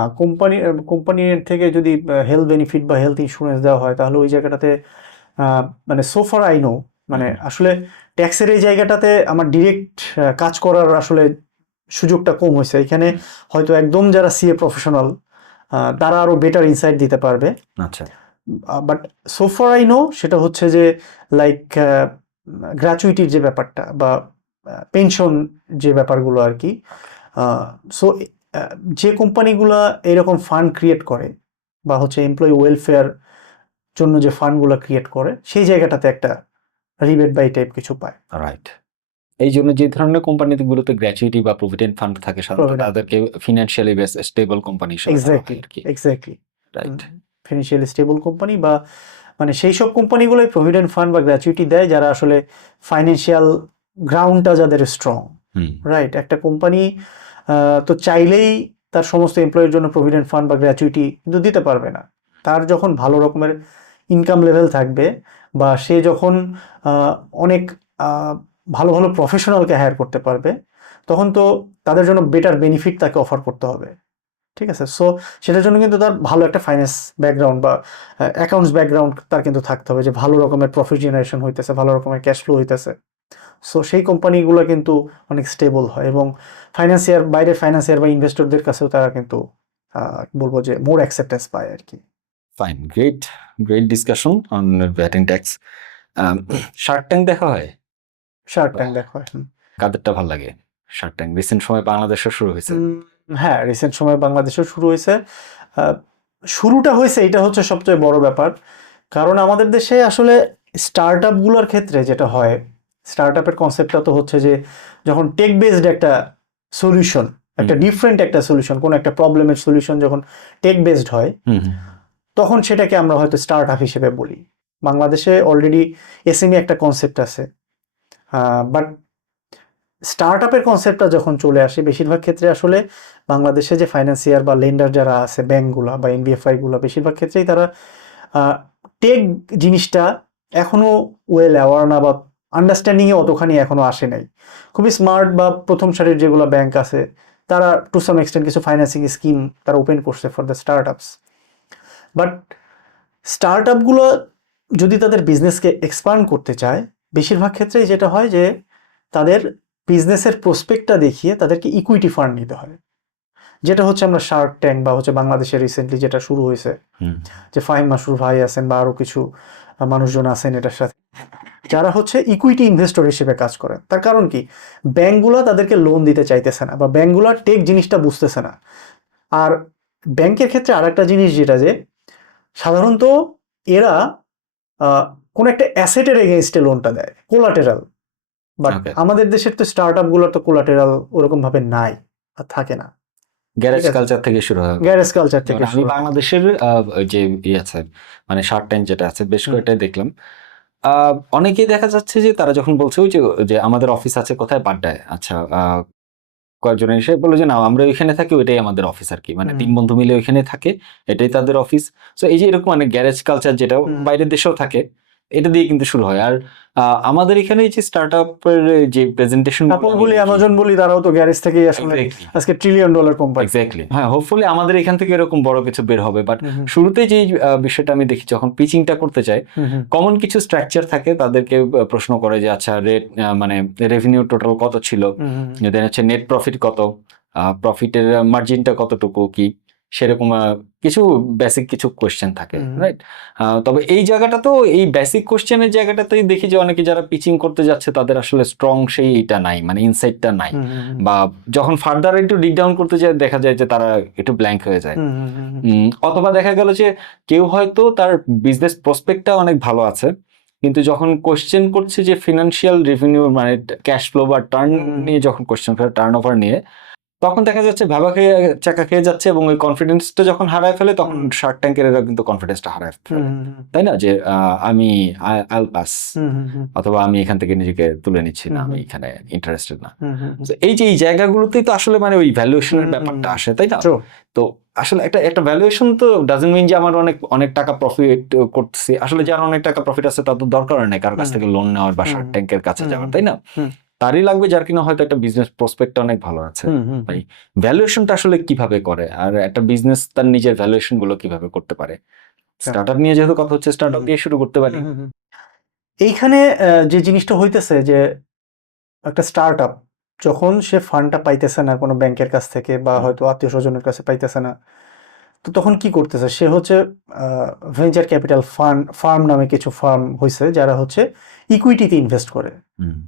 কোম্পানির থেকে যদি হেলথ বেনিফিট বা হেলথ ইন্স্যুরেন্স দেওয়া হয় তাহলে ওই জায়গাটাতে মানে সোফার আই নো, মানে আসলে ট্যাক্সের এই জায়গাটাতে আমার ডিরেক্ট কাজ করার আসলে সুযোগটা কম হয়েছে এখানে। হয়তো একদম যারা সিএ প্রফেশনাল তারা আরো বেটার ইনসাইট দিতে পারবে। আচ্ছা, বাট সোফার আই নো সেটা হচ্ছে যে লাইক গ্র্যাচুইটির যে ব্যাপারটা বা পেনশন যে ব্যাপারগুলো আর কি। সো যে কোম্পানিগুলো এরকম ফান্ড ক্রিয়েট করে বা হচ্ছে এমপ্লয়ি ওয়েলফেয়ার জন্য যে ফান্ডগুলো ক্রিয়েট করে সেই জায়গাটাতে একটা রিবেট বাই টাইপ কিছু পায়। রাইট। এই জন্য যে ধরনের কোম্পানিগুলোতে গ্র্যাচুইটি বা প্রভিডেন্ট ফান্ড থাকে সাধারণত Provident. তাদেরকে ফিনান্সিয়ালি বেশ স্টেবল কোম্পানি হিসেবে ধরা হয় আর কি। Exactly right. Financially stable company বা মানে সেই সব কোম্পানিগুলোই প্রভিডেন্ট ফান্ড বা গ্র্যাচুইটি দেয় যারা আসলে ফাইন্যান্সিয়াল গ্রাউন্ডটা যাদের স্ট্রং। রাইট। একটা কোম্পানি তো চাইলেই তার সমস্ত এমপ্লয়ের জন্য প্রভিডেন্ট ফান্ড বা গ্র্যাচুইটি কিন্তু দিতে পারবে না। তার যখন ভালো রকমের ইনকাম লেভেল থাকবে বা সে যখন অনেক ভালো ভালো প্রফেশনালকে হায়ার করতে পারবে তখন তো তাদের জন্য বেটার বেনিফিট তাকে অফার করতে হবে। ঠিক আছে। সো সেটার জন্য কিন্তু তার ভালো একটা ফাইন্যান্স ব্যাকগ্রাউন্ড বা অ্যাকাউন্টস ব্যাকগ্রাউন্ড তার কিন্তু থাকতে হবে, যে ভালো রকমের প্রফিট জেনারেশন হইতেছে, ভালো রকমের ক্যাশ ফ্লো হইতেছে। সো সেই কোম্পানিগুলো কিন্তু অনেক স্টেবল হয় এবং বাইরের ফাইন্যান্সিয়ার বা ইনভেস্টরদের কাছেও তারা কিন্তু বলবো যে মোর অ্যাকসেপ্টেন্স পায় আর কি। Fine, great discussion on VAT tax. Shark tank দেখা হয়? শার্ক ট্যাঙ্ক দেখা হয়। কাদেরটা ভালো লাগে? শার্ক ট্যাঙ্ক রিসেন্ট সময় বাংলাদেশে শুরু হয়েছে। হ্যাঁ, রিসেন্ট সময় বাংলাদেশেও শুরু হয়েছে। শুরুটা হয়েছে এটা হচ্ছে সবচেয়ে বড় ব্যাপার, কারণ আমাদের দেশে আসলে স্টার্ট আপগুলোর ক্ষেত্রে যেটা হয়, স্টার্ট আপের কনসেপ্টটা তো হচ্ছে যে যখন টেক বেসড একটা সলিউশন, একটা ডিফারেন্ট একটা সলিউশন, কোনো একটা প্রবলেমের সলিউশন যখন টেক বেসড হয় তখন সেটাকে আমরা হয়তো স্টার্ট আপ হিসেবে বলি। বাংলাদেশে অলরেডি এসএমই একটা কনসেপ্ট আছে, বাট স্টার্ট আপের কনসেপ্টটা যখন চলে আসে বেশিরভাগ ক্ষেত্রে আসলে বাংলাদেশে যে ফাইন্যান্সিয়ার বা লেন্ডার যারা আছে, ব্যাংকগুলো বা এনবিএফআইগুলো, বেশিরভাগ ক্ষেত্রেই তারা টেক জিনিসটা এখনো ওয়েল অ্যাওয়ার না বা আন্ডারস্ট্যান্ডিংয়ে অতখানি এখনো আসে নাই। খুবই স্মার্ট বা প্রথম সারির যেগুলো ব্যাংক আছে তারা টু সাম এক্সটেন্ট কিছু ফাইন্যান্সিং স্কিম তারা ওপেন করছে ফর দ্য স্টার্ট আপস। বাট স্টার্ট আপগুলো যদি তাদের বিজনেসকে এক্সপান্ড করতে চায় বেশিরভাগ ক্ষেত্রেই যেটা হয় যে তাদের বিজনেসের প্রসপেক্টটা দেখিয়ে তাদেরকে ইকুইটি ফান্ড নিতে হয়, যেটা হচ্ছে আমরা শার্ক ট্যাঙ্ক বা হচ্ছে বাংলাদেশে রিসেন্টলি যেটা শুরু হয়েছে, যে ফাহিম মাসরুর ভাই আছেন বা আরো কিছু মানুষজন আছেন এটার সাথে, যারা হচ্ছে ইকুইটি ইনভেস্টর হিসেবে কাজ করে। তার কারণ কি, ব্যাংকগুলো তাদেরকে লোন দিতে চাইতেছে না বা ব্যাংকগুলো টেক জিনিসটা বুঝতেছে না। আর ব্যাংকের ক্ষেত্রে আরেকটা জিনিস যেটা যে সাধারণত এরা কোন একটা অ্যাসেটের এগেইনস্টে লোনটা দেয়, কোলাটেরাল। বাট আমাদের দেশের তো স্টার্ট আপ গুলোর তো কোলাটেরাল ওরকম ভাবে নাই আর থাকে না। গ্যারেজ কালচার থেকে শুরু হয়। গ্যারেজ কালচার থেকে আমি বাংলাদেশের যে আছে মানে শার্ক ট্যাঙ্ক যেটা আছে বেশ কয়েকটাই দেখলাম। অনেকেই দেখা যাচ্ছে যে তারা যখন বলছে ওই যে আমাদের অফিস আছে কোথায়, বাড্ডায়, আচ্ছা কয়েকজন এসে বলে যে না আমরা ওইখানে থাকি, ওইটাই আমাদের অফিস আর কি, মানে 3 বন্ধু মিলে ওইখানে থাকে, এটাই তাদের অফিস। সো এই যে এরকম মানে গ্যারেজ কালচার যেটা বাইরের দেশেও থাকে, এটা দিয়ে কিন্তু শুরু হয়। আর আমাদের এখানে যে স্টার্ট আপের যে প্রেজেন্টেশন অ্যাপল বলি, অ্যামাজন বলি, তারাও তো গ্যারেজ থেকেই আসলে আজকে $1 ট্রিলিয়ন কোম্পানি। এক্স্যাক্টলি, হ্যাঁ, হোপফুলি আমাদের এখান থেকে এরকম বড় কিছু বের হবে। বাট শুরুতে যে বিষয়টা আমি দেখি, যখন পিচিংটা করতে চাই, কমন কিছু স্ট্রাকচার থাকে, তাদেরকে প্রশ্ন করে যে আচ্ছা রেট, মানে রেভিনিউ টোটাল কত ছিল, দেন হচ্ছে নেট প্রফিট কত, প্রফিটের মার্জিনটা কতটুকু, কি সেরকম কিছু বেসিক কিছু কোয়েশ্চেন থাকে, রাইট? তবে এই জায়গাটা তো, এই বেসিক কোয়েশ্চেনের জায়গাটাতেই দেখি যে অনেকে যারা পিচিং করতে যাচ্ছে তাদের আসলে স্ট্রং সেই এটা নাই, মানে ইনসাইটটা নাই, বা যখন ফার্দার একটু ডিগ ডাউন করতে যায় দেখা যায় যে তারা একটু ব্ল্যাঙ্ক হয়ে যায়। অথবা দেখা গেল যে কেউ হয়তো তার বিজনেস প্রসপেক্টটা অনেক ভালো আছে, কিন্তু যখন কোশ্চেন করছে যে ফিনান্সিয়াল রেভিনিউ মানে ক্যাশ ফ্লো বা টার্ন নিয়ে, যখন কোশ্চেন করে টার্ন ওভার নিয়ে, তখন দেখা যাচ্ছে ভাবা খেয়ে চাকা খেয়ে যাচ্ছে, এবং ওই কনফিডেন্সটা যখন হারায় ফেলে তখন শার্ক ট্যাঙ্কের এরা কিন্তু কনফিডেন্সটা হারায় ফেলে, তাই না? যে আমি আইল পাস, অথবা আমি এখান থেকে নিজেকে তুলে নিচ্ছি না, আমি এখানে ইন্টারেস্টেড না। এই যে এই জায়গাগুলোতেই তো আসলে মানে ওই ভ্যালুয়েশনের ব্যাপারটা আসে, তাই না? তো আসলে একটা ভ্যালুয়েশন তো ডাজন্ট মিন যে আমার অনেক টাকা প্রফিট করতেছি। আসলে যার অনেক টাকা প্রফিট আছে তার তো দরকার নেই কারোর কাছ থেকে লোন নেওয়ার বা শার্ক ট্যাঙ্কের কাছে যাওয়ার, তাই না? তারই লাগবে যার কিনা হয়তো একটা বিজনেস প্রসপেক্টটা অনেক ভালো আছে। ভাই, ভ্যালুয়েশনটা আসলে কিভাবে করে, আর একটা বিজনেস তার নিজের ভ্যালুয়েশন গুলো কিভাবে করতে পারে? স্টার্টআপ নিয়ে যেহেতু কথা হচ্ছে, স্টার্টআপ দিয়ে শুরু করতে পারি। এইখানে যে জিনিসটা হইতেছে যে একটা স্টার্টআপ যখন সে ফান্ডটা পাইতেছে না কোনো ব্যাংকের কাছ থেকে, বা হয়তো আত্মীয় স্বজনের কাছে পাইতেছে না, তো তখন কি করতেছে সে হচ্ছে ভেঞ্চার ক্যাপিটাল ফার্ম নামে কিছু ফার্ম হয়েছে যারা হচ্ছে ইকুইটিতে ইনভেস্ট করে।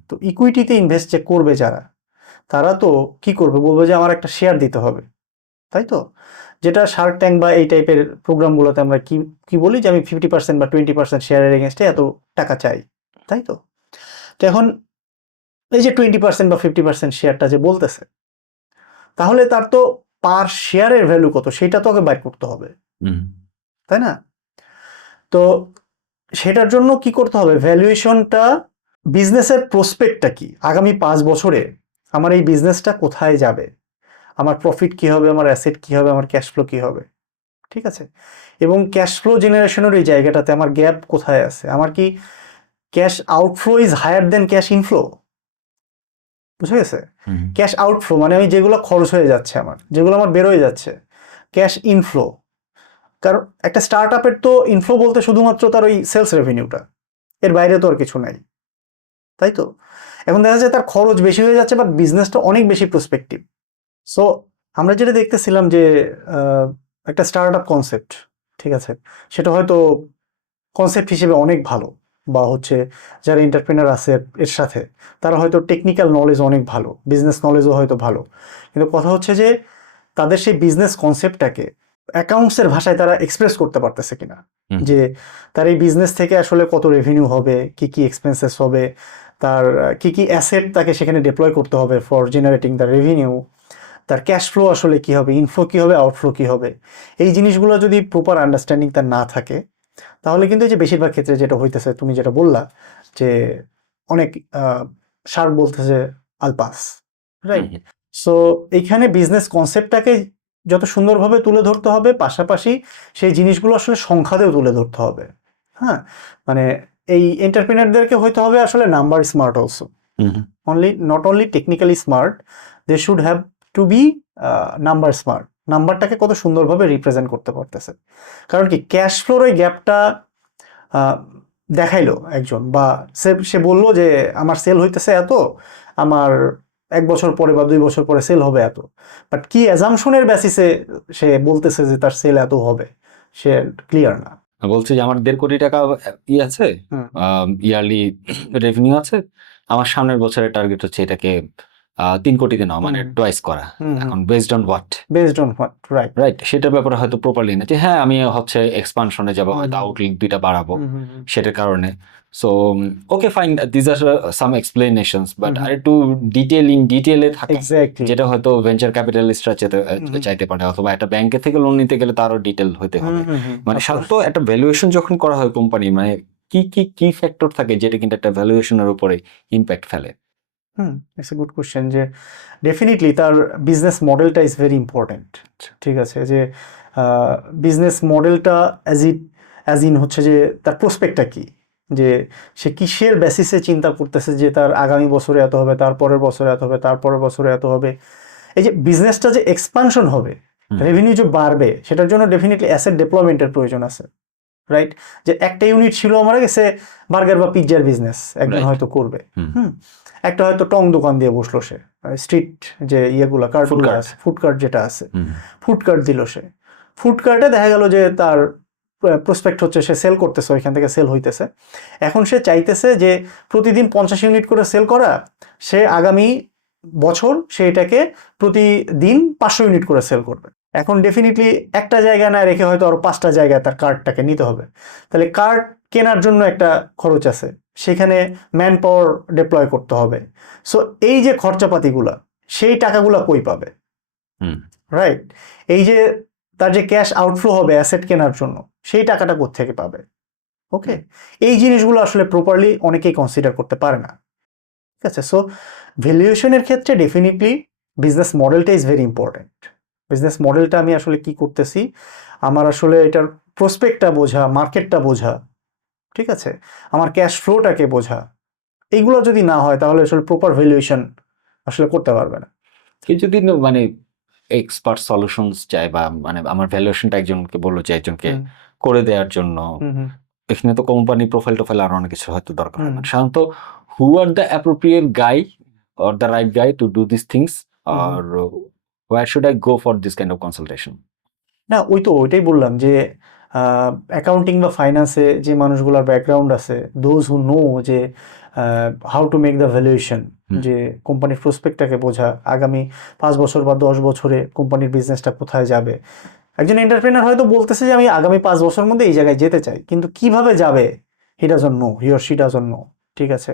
তো ইকুইটিতে ইনভেস্ট যে করবে যারা, তারা তো কি করবে, বলবে যে আমার একটা শেয়ার দিতে হবে, তাই তো? যেটা শার্ক ট্যাঙ্ক বা এই টাইপের প্রোগ্রামগুলোতে আমরা কি কি বলি যে আমি 50% বা 20% শেয়ারের এগেনস্টে এত টাকা চাই, তাই তো? তো এখন এই যে 20% বা 50% শেয়ারটা যে বলতেছে, তাহলে তার তো পার শেয়ারের ভ্যালু কত সেটা তো আগে বাইর করতে হবে, তাই না? তো সেটার জন্য কি করতে হবে, ভ্যালুয়েশনটা, বিজনেসের প্রসপেক্টটা কি, আগামী 5 বছরে আমার এই বিজনেসটা কোথায় যাবে, আমার প্রফিট কি হবে, আমার অ্যাসেট কি হবে, আমার ক্যাশ ফ্লো কি হবে, ঠিক আছে? এবং ক্যাশ ফ্লো জেনারেশনের এই জায়গাটাতে আমার গ্যাপ কোথায় আছে, আমার কি cash outflow is higher than cash inflow, বুঝে গেছে? ক্যাশ আউটফ্লো মানে আমি যেগুলো খরচ হয়ে যাচ্ছে, আমার যেগুলো আমার বেরোয় যাচ্ছে, ক্যাশ ইনফ্লো। কারণ একটা স্টার্ট আপের তো ইনফ্লো বলতে শুধুমাত্র তার ওই সেলস রেভিনিউটা, এর বাইরে তো আর কিছু নাই, তাই তো? এখন দেখা যায় তার খরচ বেশি হয়ে যাচ্ছে, বাট বিজনেসটা অনেক বেশি প্রসপেক্টিভ। সো আমরা যেটা দেখতেছিলাম যে একটা স্টার্ট আপ কনসেপ্ট, ঠিক আছে, সেটা হয়তো কনসেপ্ট হিসেবে অনেক ভালো, বা হচ্ছে যারা এন্টারপ্রেনার আছে এর সাথে তারা হয়তো টেকনিক্যাল নলেজ অনেক ভালো, বিজনেস নলেজও হয়তো ভালো, কিন্তু কথা হচ্ছে যে তাদের সেই বিজনেস কনসেপ্টটাকে অ্যাকাউন্টসের ভাষায় তারা এক্সপ্রেস করতে পারতেছে কিনা, যে তার এই বিজনেস থেকে আসলে কত রেভিনিউ হবে, কি কি এক্সপেন্সেস হবে, তার কি কি অ্যাসেট তাকে সেখানে ডিপ্লয় করতে হবে ফর জেনারেটিং দ্য রেভিনিউ, তার ক্যাশ ফ্লো আসলে কি হবে, ইনফ্লো কি হবে, আউটফ্লো কি হবে। এই জিনিসগুলো যদি প্রপার আন্ডারস্ট্যান্ডিং তার না থাকে, তাহলে কিন্তু এই যে বেশিরভাগ ক্ষেত্রে যেটা হইতেছে, তুমি যেটা বললা যে অনেক শার্ক বলতেছে আলপাস, রাইট? সো এইখানে বিজনেস কনসেপ্টটাকে যত সুন্দরভাবে তুলে ধরতে হবে, পাশাপাশি সেই জিনিসগুলো আসলে সংখ্যাতেও তুলে ধরতে হবে। হ্যাঁ, মানে এই এন্টারপ্রেনারদেরকে হইতে হবে আসলে number smart also, not only technically smart, they should have to be number smart. নাম্বারটাকে কত সুন্দরভাবে রিপ্রেজেন্ট করতে পারতেছে, কারণ কি ক্যাশ ফ্লোর ওই গ্যাপটা দেখাইলো একজন, বা সে বললো যে আমার সেল হইতেছে এত, আমার 1 বছর পরে বা 2 বছর পরে সেল হবে এত, বাট কি অ্যাজাম্পশনের বেসিসে সে বলতেছে যে তার সেল এত হবে, সে ক্লিয়ার না। বলছে যে আমার 1.5 কোটি টাকা আছে, ইয়ারলি রেভিনিউ আছে, আমার সামনের বছরের টার্গেট হচ্ছে এটাকে 3 কোটিতে নাও, মানে টুয়াইস করা। এখন বেসড অন হোয়াট, রাইট, সেটার ব্যাপারে হয়তো প্রপারলি না যে হ্যাঁ আমি হচ্ছে এক্সপানশনে যাবো, হয়তো আউটলেট 2টা বাড়াবো সেটার কারণে। So okay fine, this are some explanations, but আর একটু ডিটেলে থাকে, যেটা হয়তো ভেঞ্চার ক্যাপিটালিস্টরা চাইতে পারে, অথবা একটা ব্যাংকের থেকে লোন নিতে গেলে তারও ডিটেল হতে হবে। মানে সাধারণত একটা ভ্যালুয়েশন যখন করা হয় কোম্পানি, মানে কি ফ্যাক্টর থাকে যেটা কিন্তু একটা ভ্যালুয়েশনের উপরে ইম্প্যাক্ট ফেলে? It's a good question. যে ডেফিনেটলি তার বিজনেস মডেলটা ইজ ভেরি ইম্পর্টেন্ট, ঠিক আছে, যে বিজনেস মডেলটা অ্যাজ ইন হচ্ছে যে তার প্রসপেক্টটা কি, যে সে কিসের বেসিসে চিন্তা করতেছে যে তার আগামী বছরে এত হবে, তারপরের বছরে এত হবে, তারপরের বছরে এত হবে। এই যে বিজনেসটা যে এক্সপানশন হবে, রেভিনিউ যে বাড়বে, সেটার জন্য ডেফিনেটলি অ্যাসেট ডেভেলপমেন্টের প্রয়োজন আছে, রাইট? যে একটা ইউনিট ছিল আমার গেছে বার্গার বা পিৎজার বিজনেস একজন Right. হয়তো করবে, একটা হয়তো টং দোকান দিয়ে বসলো সে, স্ট্রিট যে ইয়েগুলা কার্টগুলো cart. আছে, ফুড কার্ট যেটা আছে, ফুড কার্ট দিল সে। ফুড কার্টে দেখা গেল যে তার প্রসপেক্ট হচ্ছে সে সেল করতেছে, ওইখান থেকে সেল হইতেছে। এখন সে চাইতেছে যে প্রতিদিন 50 ইউনিট করে সেল করা, সে আগামী বছর সে এটাকে প্রতিদিন 500 ইউনিট করে সেল করবে। এখন ডেফিনেটলি একটা জায়গা না রেখে হয়তো আরো 5টা জায়গায় তার কার্ডটাকে নিতে হবে। তাহলে কার্ড কেনার জন্য একটা খরচ আছে, সেখানে ম্যান পাওয়ার ডিপ্লয় করতে হবে। সো এই যে খরচাপাতিগুলা, সেই টাকাগুলা কই পাবে, রাইট? এই যে তার যে ক্যাশ আউটফ্লো হবে অ্যাসেট কেনার জন্য, সেই টাকাটা কোত্থেকে পাবে? ওকে, এই জিনিসগুলো আসলে প্রপারলি অনেকেই কনসিডার করতে পারে না, ঠিক আছে? সো ভ্যালুয়েশনের ক্ষেত্রে ডেফিনেটলি বিজনেস মডেলটা ইজ ভেরি ইম্পর্টেন্ট। বিজনেস মডেলটা আমি আসলে কি করতেছি, আমার আসলে এটার প্রসপেক্টটা বোঝা, মার্কেটটা বোঝা, ঠিক আছে, আমার ক্যাশ ফ্লোটাকে বোঝা, এইগুলো যদি না হয় তাহলে আসলে প্রপার ভ্যালুয়েশন আসলে করতে পারবে না। কেউ যদি মানে এক্সপার্ট সলিউশনস চায় বা মানে আমার ভ্যালুয়েশনটা একজনকে বললো যে একজনকে করে দেওয়ার জন্য, এখানে তো কোম্পানি প্রোফাইল টোফাইল আরো অনেক কিছু হয়তো দরকার হয়। মানে সাধারণত who are the appropriate guy or the right guy to do this things, আর where should I go for this kind of consultation? না, ওইটাই বললাম যে অ্যাকাউন্টিং বা ফাইন্যান্সে যে মানুষগুলোর ব্যাকগ্রাউন্ড আছে, দোজ হু নো যে how to make the valuation, যে কোম্পানির প্রসপেক্টটাকে বোঝা, আগামী 5 বছর বা 10 বছরে কোম্পানির বিজনেসটা কোথায় যাবে। একজন এন্টারপ্রেনার হয়তো বলতেছে যে আমি আগামী 5 বছরের মধ্যে এই জায়গায় যেতে চাই, কিন্তু কিভাবে যাবে he doesn't know, he or she doesn't know, ঠিক আছে?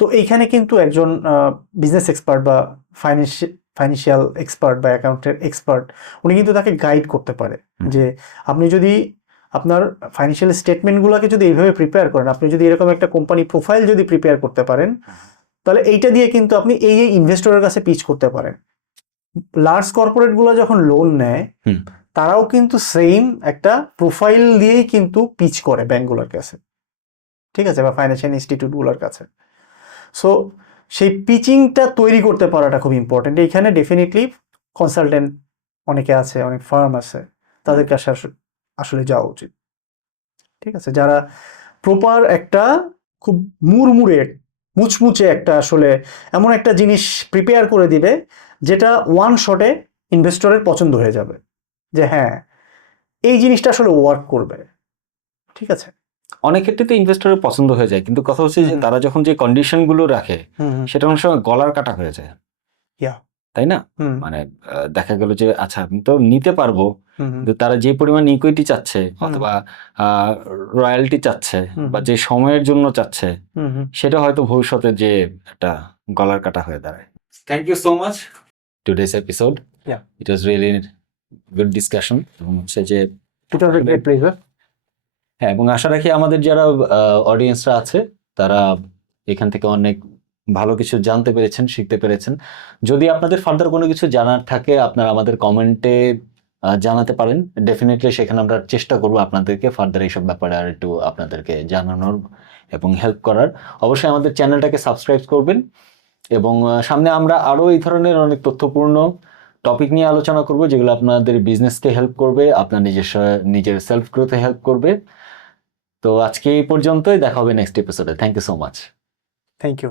তো এইখানে কিন্তু একজন বিজনেস এক্সপার্ট বা ফাইন্যান্সিয়াল এক্সপার্ট বা অ্যাকাউন্টের এক্সপার্ট, উনি কিন্তু তাকে গাইড করতে পারে যে আপনি যদি আপনার ফাইন্যান্সিয়াল স্টেটমেন্টগুলোকে যদি এইভাবে প্রিপেয়ার করেন, আপনি যদি এরকম একটা কোম্পানি প্রোফাইল যদি প্রিপেয়ার করতে পারেন, তাহলে এইটা দিয়ে কিন্তু আপনি এই ইনভেস্টরের কাছে পিচ করতে পারেন। লার্জ কর্পোরেটগুলো যখন লোন নেয়, তারাও কিন্তু সেম একটা প্রোফাইল দিয়েই কিন্তু পিচ করে ব্যাংকগুলোর কাছে, ঠিক আছে, বা ফাইন্যান্সিয়াল ইনস্টিটিউটগুলোর কাছে। সো সেই পিচিংটা তৈরি করতে পারাটা খুব ইম্পর্টেন্ট। এইখানে ডেফিনেটলি কনসালটেন্ট অনেকে আছে, অনেক ফার্ম আছে, তাদের কাছে আসলে যাওয়া উচিত, ঠিক আছে, যারা প্রপার একটা খুব মুচমুচে একটা আসলে এমন একটা জিনিস প্রিপেয়ার করে দিবে যেটা ওয়ান শটে ইনভেস্টরের পছন্দ হয়ে যাবে, যে হ্যাঁ এই জিনিসটা আসলে ওয়ার্ক করবে, ঠিক আছে। অনেক ক্ষেত্রে তো ইনভেস্টরের পছন্দ হয়ে যায়, কিন্তু কথা হচ্ছে যে তারা যখন যে কন্ডিশন গুলো রাখে সেটা অনেক সময় গলার কাটা হয়ে যায়, তাই না? মানে দেখা গেল যে আচ্ছা আমি তো নিতে পারবো, কিন্তু তারা যে পরিমাণ ইকুইটি চাচ্ছে অথবা রয়্যালটি চাচ্ছে বা যে সময়ের জন্য চাচ্ছে, সেটা হয়তো ভবিষ্যতে যে একটা গলার কাটা হয়ে দাঁড়ায়। Thank you so much today's episode, it was really good discussion, এবং হচ্ছে যে ইট ওয়াজ আ গ্রেট প্লেজার। হ্যাঁ, এবং আশা রাখি আমাদের যারা অডিয়েন্সরা আছে তারা এখান থেকে অনেক ভালো কিছু জানতে পেরেছেন, শিখতে পেরেছেন। যদি আপনাদের ফার্দার কোনো কিছু জানার থাকে আপনারা আমাদের কমেন্টে জানাতে পারেন, ডেফিনেটলি সেখানে আমরা চেষ্টা করব আপনাদেরকে ফার্দার এইসব ব্যাপারে আর একটু আপনাদেরকে জানানোর এবং হেল্প করার। অবশ্যই আমাদের চ্যানেলটাকে সাবস্ক্রাইব করবেন, এবং সামনে আমরা আরও এই ধরনের অনেক তথ্যপূর্ণ টপিক নিয়ে আলোচনা করব যেগুলো আপনাদের বিজনেসকে হেল্প করবে, আপনার নিজের সেলফ গ্রোথে হেল্প করবে। তো আজকে এই পর্যন্তই, দেখা হবে নেক্সট এপিসোডে। Thank you so much. Thank you.